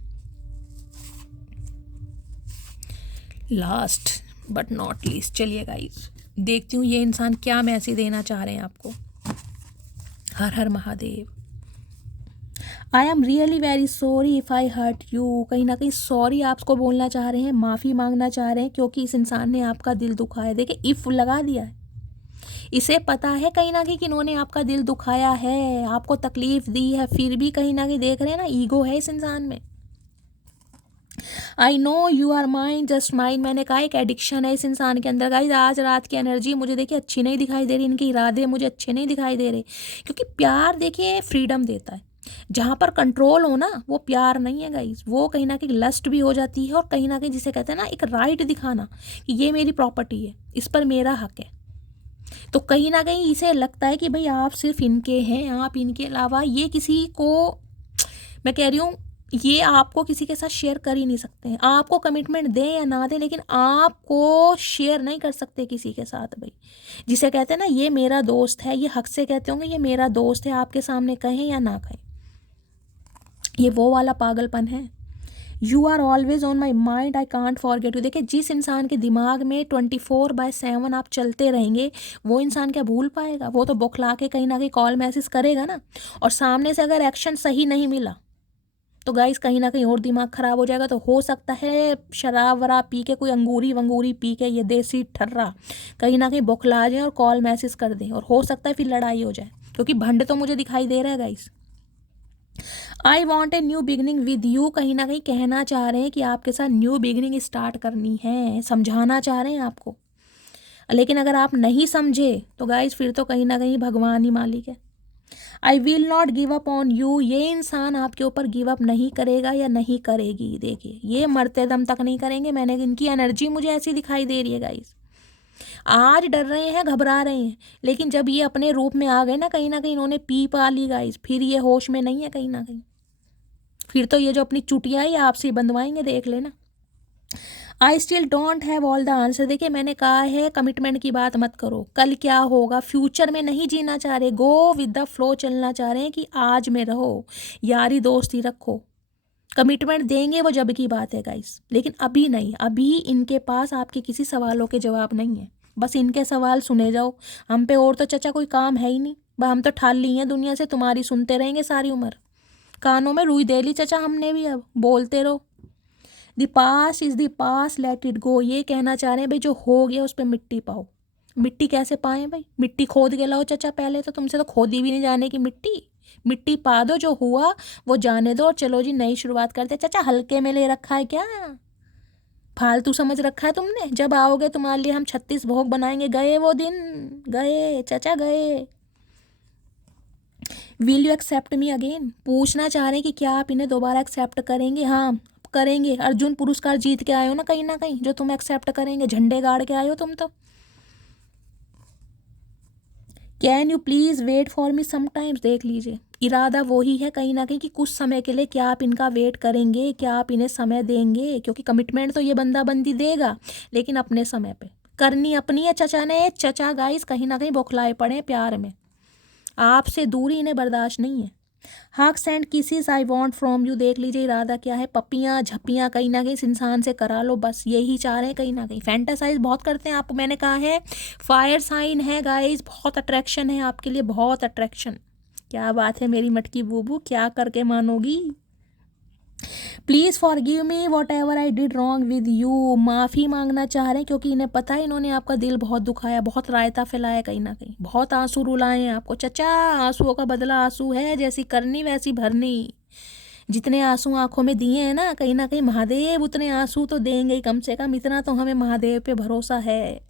Last but not least, चलिए गाइस देखती हूँ ये इंसान क्या मैसेज देना चाह रहे हैं आपको। हर हर Mahadev. I am really very sorry if I hurt you, कहीं ना कहीं सॉरी आपको बोलना चाह रहे हैं, माफ़ी मांगना चाह रहे हैं, क्योंकि इस इंसान ने आपका दिल दुखाया। देखिए इफ़ लगा दिया है, इसे पता है कहीं ना कहीं कि इन्होंने आपका दिल दुखाया है, आपको तकलीफ़ दी है, फिर भी कहीं ना कहीं देख रहे हैं ना, ईगो है इस इंसान में। I know you are mine just mine, मैंने कहा एक एडिक्शन है इस इंसान के अंदर। गाइस आज रात की एनर्जी मुझे देखिए अच्छी नहीं दिखाई दे रही, इनके इरादे मुझे अच्छे नहीं दिखाई दे रहे, क्योंकि प्यार देखिए फ्रीडम देता है। जहाँ पर कंट्रोल हो ना, वो प्यार नहीं है गाइस, वो कहीं ना कहीं लस्ट भी हो जाती है, और कहीं ना कहीं जिसे कहते हैं ना एक राइट दिखाना कि ये मेरी प्रॉपर्टी है, इस पर मेरा हक है। तो कहीं ना कहीं इसे लगता है कि भाई आप सिर्फ इनके हैं, आप इनके अलावा ये किसी को, मैं कह रही हूँ ये आपको किसी के साथ शेयर कर ही नहीं सकते हैं। आपको कमिटमेंट दें या ना दें, लेकिन आपको शेयर नहीं कर सकते किसी के साथ भाई। जिसे कहते हैं ना ये मेरा दोस्त है, ये हक से कहते होंगे ये मेरा दोस्त है, आपके सामने कहें या ना कहें, ये वो वाला पागलपन है। You are always on my mind, I can't forget you. देखिए जिस इंसान के दिमाग में 24/7 आप चलते रहेंगे, वो इंसान क्या भूल पाएगा? वो तो बौखला के कहीं ना कहीं कॉल मैसेज करेगा ना, और सामने से अगर एक्शन सही नहीं मिला तो गाइस कहीं ना कहीं और दिमाग ख़राब हो जाएगा। तो हो सकता है शराब वराब पी के, कोई अंगूरी वंगूरी पी के, ये देसी ठर्रा कहीं ना कहीं बौखला जाए और कॉल मैसेज कर दें, और हो सकता है फिर लड़ाई हो जाए, क्योंकि भंड तो मुझे दिखाई दे रहा है guys. I want a new beginning with you, कहीं ना कहीं कहना चाह रहे हैं कि आपके साथ न्यू बिगनिंग स्टार्ट करनी है, समझाना चाह रहे हैं आपको। लेकिन अगर आप नहीं समझे तो गाइस फिर तो कहीं ना कहीं भगवान ही मालिक है। I will not give up on you, ये इंसान आपके ऊपर गिव अप नहीं करेगा या नहीं करेगी। देखिए ये मरते दम तक नहीं करेंगे। मैंने इनकी एनर्जी मुझे ऐसी दिखाई दे रही है गाइस। आज डर रहे हैं, घबरा रहे हैं, लेकिन जब ये अपने रूप में आ गए ना कहीं इन्होंने पी पा ली गाइस, फिर ये होश में नहीं है कहीं ना कहीं। फिर तो ये जो अपनी चुटिया है आपसे बंधवाएंगे, देख लेना। I still don't have all the answer. देखिए मैंने कहा है कमिटमेंट की बात मत करो, कल क्या होगा फ्यूचर में नहीं जीना चाह रहे, गो विद द फ्लो चलना चाह रहे हैं कि आज में रहो, यारी दोस्ती रखो। कमिटमेंट देंगे वो जब की बात है गाइस, लेकिन अभी नहीं। अभी इनके पास आपके किसी सवालों के जवाब नहीं है, बस इनके सवाल सुने जाओ। हम पे और तो चचा कोई काम है ही नहीं, हम तो ठाल ली हैं दुनिया से, तुम्हारी सुनते रहेंगे सारी उम्र। कानों में रुई दे ली चचा हमने भी, अब बोलते रहो। The pass is the pass, let it go. ये कहना चाह रहे हैं भाई जो हो गया उस पर मिट्टी पाओ। मिट्टी कैसे पाएं भाई? मिट्टी खोद के लाओ चचा पहले तो, तुमसे तो खोदी भी नहीं जाने की मिट्टी। मिट्टी पा दो, जो हुआ वो जाने दो और चलो जी नई शुरुआत करते। चचा हल्के में ले रखा है क्या? फालतू समझ रखा है तुमने? जब आओगे तुम्हारे लिए हम 36 भोग बनाएंगे। गए वो दिन, गए चचा गए। Will you accept me again? पूछना चाह रहे हैं कि क्या आप इन्हें दोबारा एक्सेप्ट करेंगे? हाँ करेंगे। अर्जुन पुरस्कार जीत के आए हो ना कहीं जो तुम एक्सेप्ट करेंगे, झंडे गाड़ के आए हो तुम तो। Can you please wait for me sometimes? देख लीजिए इरादा वही है कहीं ना कहीं कि कुछ समय के लिए क्या आप इनका वेट करेंगे, क्या आप इन्हें समय देंगे? क्योंकि कमिटमेंट तो ये बंदा बंदी देगा, लेकिन अपने समय पे करनी अपनी है चचा ने। चचा गाइस कहीं ना कहीं बौखलाए पड़े प्यार में, आपसे दूरी इन्हें बर्दाश्त नहीं है। Hugs and kisses I want from you. देख लीजिए इरादा क्या है, पप्पियाँ झप्पियाँ कहीं ना कहीं इस इंसान से करा लो, बस यही चाह रहे हैं कहीं ना कहीं। फैंटासाइज बहुत करते हैं, आपको मैंने कहा है फायर साइन है गाइस, बहुत अट्रैक्शन है आपके लिए, बहुत अट्रैक्शन। क्या बात है मेरी मटकी बूबू, क्या करके मानोगी? Please forgive me whatever I did wrong with you. माफ़ी मांगना चाह रहे हैं क्योंकि इन्हें पता है इन्होंने आपका दिल बहुत दुखाया, बहुत रायता फैलाया कहीं ना कहीं, बहुत आंसू रुलाए हैं आपको। चचा आंसुओं का बदला आंसू है, जैसी करनी वैसी भरनी। जितने आंसू आंखों में दिए हैं ना कहीं महादेव उतने आंसू तो देंगे ही, कम से कम इतना तो हमें महादेव पे भरोसा है।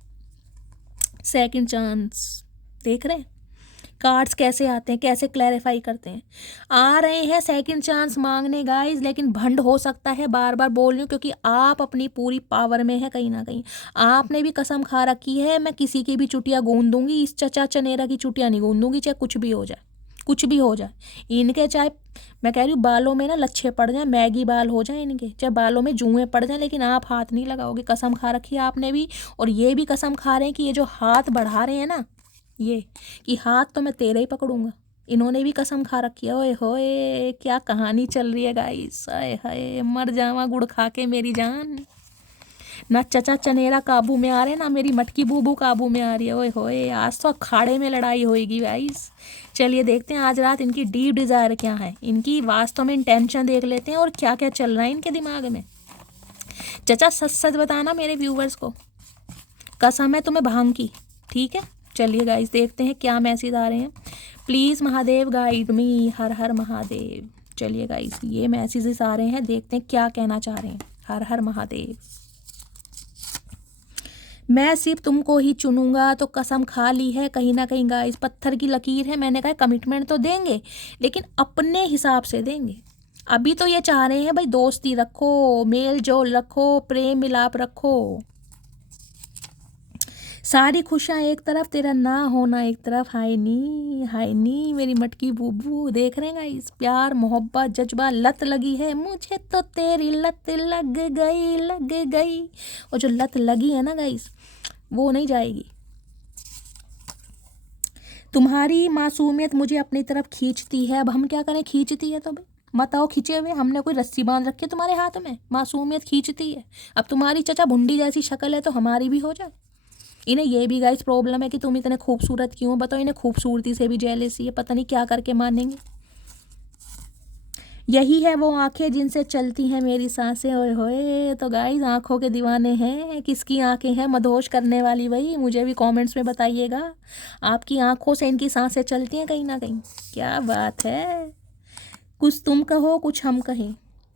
सेकंड चांस देख रहे हैं कार्ड्स कैसे आते हैं, कैसे क्लैरिफाई करते हैं। आ रहे हैं सेकंड चांस मांगने गाइस, लेकिन भंड हो सकता है, बार बार बोल रही हूँ क्योंकि आप अपनी पूरी पावर में है कहीं ना कहीं। आपने भी कसम खा रखी है मैं किसी की भी चुटिया गूंद दूंगी, इस चचा चनेरा की चुटिया नहीं गूंद दूंगी, चाहे कुछ भी हो जाए, कुछ भी हो जाए। इनके चाहे मैं कह रही हूँ बालों में ना लच्छे पड़ जाए, मैगी बाल हो जाए इनके, चाहे बालों में जुएँ पड़ जाए, लेकिन आप हाथ नहीं लगाओगे। कसम खा रखी है आपने भी, और ये भी कसम खा रहे हैं कि ये जो हाथ बढ़ा रहे हैं ना, ये कि हाथ तो मैं तेरे ही पकड़ूंगा, इन्होंने भी कसम खा रखी है। ओए होए क्या कहानी चल रही है गाइस, आए हाय मर जावा गुड़ खा के मेरी जान। ना चचा चनेरा काबू में आ रहे, ना मेरी मटकी बूबू काबू में आ रही है। ओए होए आज तो अखाड़े में लड़ाई होएगी गाइस। चलिए देखते हैं आज रात इनकी डीप डिज़ायर क्या है, इनकी वास्तव में इंटेंशन देख लेते हैं और क्या क्या चल रहा है इनके दिमाग में। चचा सच सच बताना मेरे व्यूवर्स को, कसम है तुम्हें भांग की, ठीक है? चलिए गाइस देखते हैं क्या मैसेज आ रहे हैं। प्लीज़ महादेव गाइड मी, हर हर महादेव। चलिए गाइस ये मैसेजेस आ रहे हैं, देखते हैं क्या कहना चाह रहे हैं। हर हर महादेव। मैं सिर्फ तुमको ही चुनूंगा, तो कसम खा ली है कहीं ना कहीं गाइस, पत्थर की लकीर है। मैंने कहा कमिटमेंट तो देंगे लेकिन अपने हिसाब से देंगे। अभी तो ये चाह रहे हैं भाई दोस्ती रखो, मेल जोल रखो, प्रेम मिलाप रखो, सारी खुशियाँ एक तरफ, तेरा ना होना एक तरफ। हाय नी मेरी मटकी बूबू। देख रहे हैं गाइस प्यार मोहब्बत जज्बा, लत लगी है मुझे तो तेरी लत लग गई। और जो लत लगी है ना गाइस वो नहीं जाएगी। तुम्हारी मासूमियत मुझे अपनी तरफ खींचती है, अब हम क्या करें? खींचती है तो भाई मत आओ खींचे हुए, हमने कोई रस्सी बांध रखी है तुम्हारे हाथ में? मासूमियत खींचती है। अब तुम्हारी चचा भुंडी जैसी शक्ल है तो हमारी भी हो जाए। इन्हें ये भी गाइस प्रॉब्लम है कि तुम इतने खूबसूरत क्यों हो, बताओ। इन्हें खूबसूरती से भी जेलसी है, पता नहीं क्या करके मानेंगे। यही है वो आंखें जिनसे चलती हैं मेरी सांसें। ओए होए तो गाइस आंखों के दीवाने हैं। किसकी आंखें हैं मदहोश करने वाली? भाई मुझे भी कमेंट्स में बताइएगा, आपकी आंखों से इनकी सांसें चलती हैं कहीं ना कहीं। क्या बात है, कुछ तुम कहो कुछ हम कहें।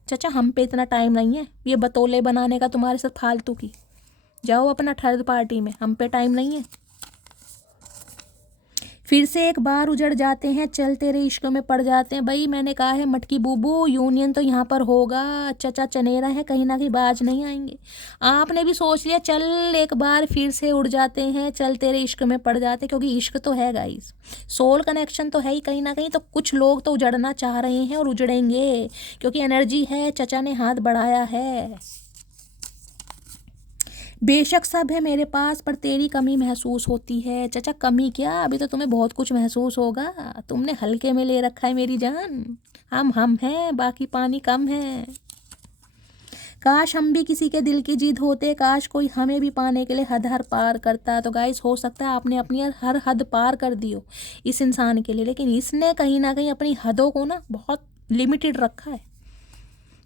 चचा हम पे इतना टाइम नहीं है ये बतौले बनाने का तुम्हारे साथ फालतू की, जाओ अपना थर्ड पार्टी में, हम पे टाइम नहीं है। फिर से एक बार उजड़ जाते हैं, चल तेरे इश्क में पड़ जाते हैं। भाई मैंने कहा है मटकी बूबू, यूनियन तो यहाँ पर होगा। चचा चनेरा है, कहीं ना कहीं बाज नहीं आएंगे। आपने भी सोच लिया चल एक बार फिर से उड़ जाते हैं, चल तेरे इश्क में पड़ जाते हैं, क्योंकि इश्क तो है गाइस, सोल कनेक्शन तो है ही कहीं ना कहीं। तो कुछ लोग तो उजड़ना चाह रहे हैं और उजड़ेंगे, क्योंकि एनर्जी है, चचा ने हाथ बढ़ाया है। बेशक सब है मेरे पास, पर तेरी कमी महसूस होती है। चचा कमी क्या, अभी तो तुम्हें बहुत कुछ महसूस होगा। तुमने हल्के में ले रखा है मेरी जान। हम हैं, बाकी पानी कम है। काश हम भी किसी के दिल की जीत होते, काश कोई हमें भी पाने के लिए हद हर पार करता। तो गाइस हो सकता है आपने अपनी हर हद पार कर दी हो इस इंसान के लिए, लेकिन इसने कहीं ना कहीं अपनी हदों को ना बहुत लिमिटेड रखा है।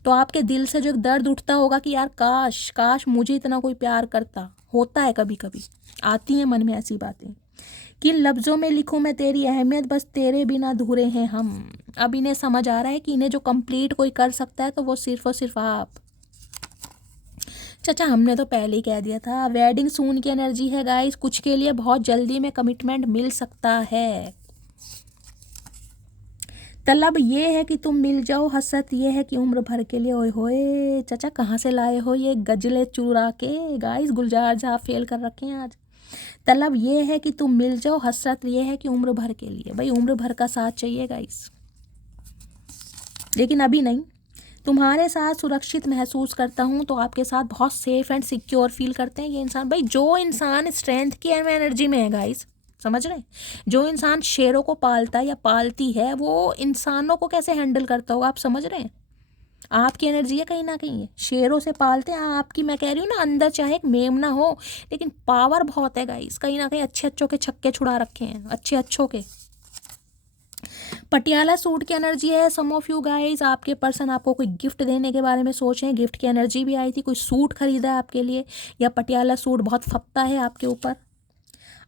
तो आपके दिल से जो एक दर्द उठता होगा कि यार काश काश मुझे इतना कोई प्यार करता, होता है कभी कभी, आती हैं मन में ऐसी बातें। किन लफ्ज़ों में लिखूं मैं तेरी अहमियत, बस तेरे बिना अधूरे हैं हम। अब इन्हें समझ आ रहा है कि इन्हें जो कंप्लीट कोई कर सकता है तो वो सिर्फ और सिर्फ आप। चाचा हमने तो पहले ही कह दिया था, वेडिंग सून की एनर्जी है गाइस, कुछ के लिए बहुत जल्दी में कमिटमेंट मिल सकता है। तलब ये है कि तुम मिल जाओ, हसरत ये है कि उम्र भर के लिए। ओए होए चाचा कहाँ से लाए हो ये गजले चुरा के, गाइस गुलजार जा फेल कर रखे हैं आज। तलब ये है कि तुम मिल जाओ, हसरत ये है कि उम्र भर के लिए। भाई उम्र भर का साथ चाहिए गाइस, लेकिन अभी नहीं। तुम्हारे साथ सुरक्षित महसूस करता हूँ, तो आपके साथ बहुत सेफ एंड सिक्योर फील करते हैं ये इंसान। भाई जो इंसान स्ट्रेंथ की एनर्जी में है गाइस, समझ रहे हैं, जो इंसान शेरों को पालता है या पालती है, वो इंसानों को कैसे हैंडल करता होगा, आप समझ रहे हैं। आपकी एनर्जी है कहीं ना कहीं है, शेरों से पालते हैं आपकी। मैं कह रही हूँ ना, अंदर चाहे एक मेमना हो, लेकिन पावर बहुत है गाइस, कहीं ना कहीं अच्छे अच्छों के छक्के छुड़ा रखे हैं, अच्छे अच्छों के। पटियाला सूट की एनर्जी है। सम ऑफ यू गाइस, आपके पर्सन आपको कोई गिफ्ट देने के बारे में सोच रहे हैं, गिफ्ट की एनर्जी भी आई थी, कोई सूट खरीदा है आपके लिए, या पटियाला सूट बहुत फपता है आपके ऊपर।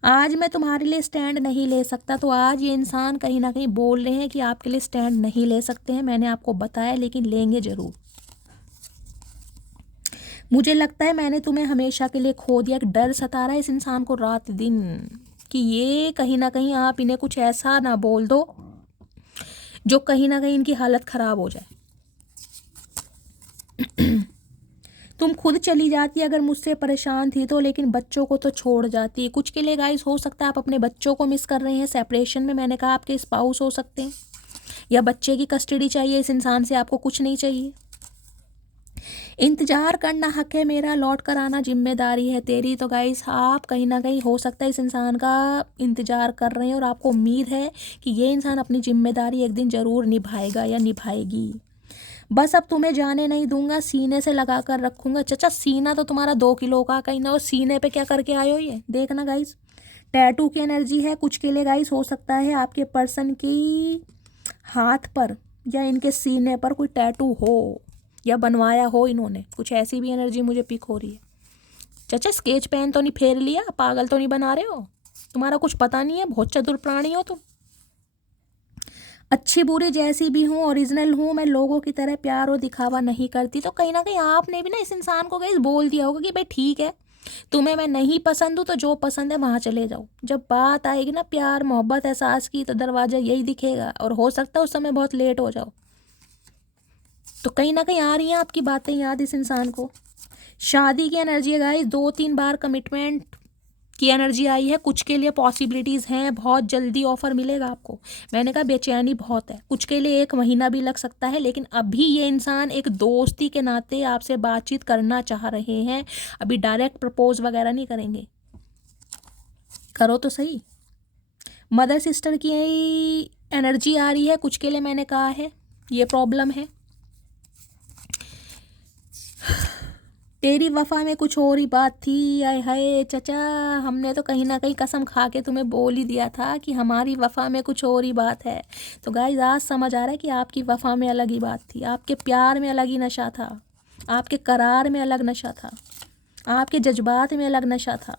आज मैं तुम्हारे लिए स्टैंड नहीं ले सकता, तो आज ये इंसान कहीं ना कहीं बोल रहे हैं कि आपके लिए स्टैंड नहीं ले सकते हैं। मैंने आपको बताया, लेकिन लेंगे ज़रूर। मुझे लगता है मैंने तुम्हें हमेशा के लिए खो दिया। एक डर सता रहा है इस इंसान को रात दिन, कि ये कहीं ना कहीं आप इन्हें कुछ ऐसा ना बोल दो जो कहीं ना कहीं इनकी हालत ख़राब हो जाए। तुम खुद चली जाती अगर मुझसे परेशान थी तो, लेकिन बच्चों को तो छोड़ जाती। कुछ के लिए गाइस हो सकता है आप अपने बच्चों को मिस कर रहे हैं सेपरेशन में। मैंने कहा आपके स्पाउस हो सकते हैं, या बच्चे की कस्टडी चाहिए इस इंसान से, आपको कुछ नहीं चाहिए। इंतजार करना हक है मेरा, लौट कर आना जिम्मेदारी है तेरी। तो गाइस आप कहीं ना कहीं हो सकता है इस इंसान का इंतजार कर रहे हैं, और आपको उम्मीद है कि ये इंसान अपनी जिम्मेदारी एक दिन ज़रूर निभाएगा या निभाएगी। बस अब तुम्हें जाने नहीं दूंगा, सीने से लगा कर रखूंगा। चचा सीना तो तुम्हारा 2 किलो का कहीं ना, और सीने पे क्या करके आए हो ये देखना गाइस। टैटू की एनर्जी है कुछ के लिए गाइस, हो सकता है आपके पर्सन की हाथ पर या इनके सीने पर कोई टैटू हो, या बनवाया हो इन्होंने, कुछ ऐसी भी एनर्जी मुझे पिक हो रही है। चाचा स्केच पेन तो नहीं फेर लिया, पागल तो नहीं बना रहे हो, तुम्हारा कुछ पता नहीं है, बहुत चतुर प्राणी हो तुम। अच्छी बुरी जैसी भी हूँ, ओरिजिनल हूँ मैं, लोगों की तरह प्यार और दिखावा नहीं करती। तो कहीं ना कहीं आपने भी ना इस इंसान को गाइस बोल दिया होगा कि भाई ठीक है, तुम्हें मैं नहीं पसंद हूँ, तो जो पसंद है वहाँ चले जाओ। जब बात आएगी ना प्यार मोहब्बत एहसास की, तो दरवाज़ा यही दिखेगा, और हो सकता है उस समय बहुत लेट हो जाओ। तो कहीं ना कहीं आ रही हैं आपकी बातें याद इस इंसान को। शादी की एनर्जी है गाइस, 2-3 बार कमिटमेंट की एनर्जी आई है। कुछ के लिए पॉसिबिलिटीज़ हैं, बहुत जल्दी ऑफर मिलेगा आपको। मैंने कहा बेचैनी बहुत है, कुछ के लिए 1 महीना भी लग सकता है, लेकिन अभी ये इंसान एक दोस्ती के नाते आपसे बातचीत करना चाह रहे हैं। अभी डायरेक्ट प्रपोज वगैरह नहीं करेंगे। करो तो सही। मदर सिस्टर की एनर्जी आ रही है कुछ के लिए, मैंने कहा है ये प्रॉब्लम है। तेरी वफा में कुछ और ही बात थी। आय हाय चचा, हमने तो कहीं ना कहीं कसम खा के तुम्हें बोल ही दिया था कि हमारी वफा में कुछ और ही बात है। तो गाइस आज समझ आ रहा है कि आपकी वफा में अलग ही बात थी, आपके प्यार में अलग ही नशा था, आपके करार में अलग नशा था, आपके जज्बात में अलग नशा था।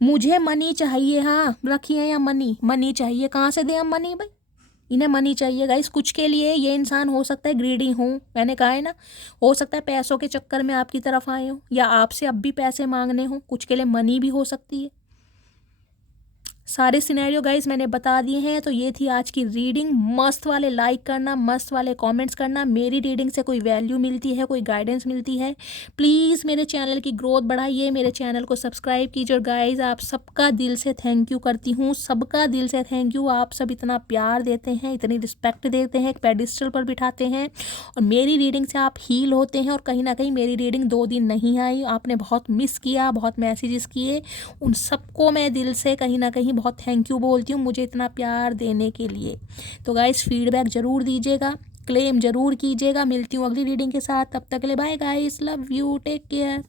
मुझे मनी चाहिए, हाँ रखिए, या मनी चाहिए, कहाँ से दें हम मनी भाई, इन्हें मनी चाहिए गाइस। कुछ के लिए ये इंसान हो सकता है ग्रीडी हूँ, मैंने कहा है ना, हो सकता है पैसों के चक्कर में आपकी तरफ आए हो, या आपसे अब भी पैसे मांगने हो। कुछ के लिए मनी भी हो सकती है। सारे सिनेरियो गाइस मैंने बता दिए हैं। तो ये थी आज की रीडिंग। मस्त वाले लाइक करना, मस्त वाले कमेंट्स करना। मेरी रीडिंग से कोई वैल्यू मिलती है, कोई गाइडेंस मिलती है, प्लीज़ मेरे चैनल की ग्रोथ बढ़ाइए, मेरे चैनल को सब्सक्राइब कीजिए। और गाइस आप सबका दिल से थैंक यू करती हूँ, सबका दिल से थैंक यू। आप सब इतना प्यार देते हैं, इतनी रिस्पेक्ट देते हैं, एक पेडिस्टल पर बिठाते हैं और मेरी रीडिंग से आप हील होते हैं। और कहीं ना कहीं मेरी रीडिंग 2 दिन नहीं आई, आपने बहुत मिस किया, बहुत मैसेजेस किए, उन सबको मैं दिल से कहीं ना कहीं बहुत थैंक यू बोलती हूँ मुझे इतना प्यार देने के लिए। तो गाइस फीडबैक ज़रूर दीजिएगा, क्लेम ज़रूर कीजिएगा। मिलती हूँ अगली रीडिंग के साथ, तब तक के लिए bye guys, love you, take care.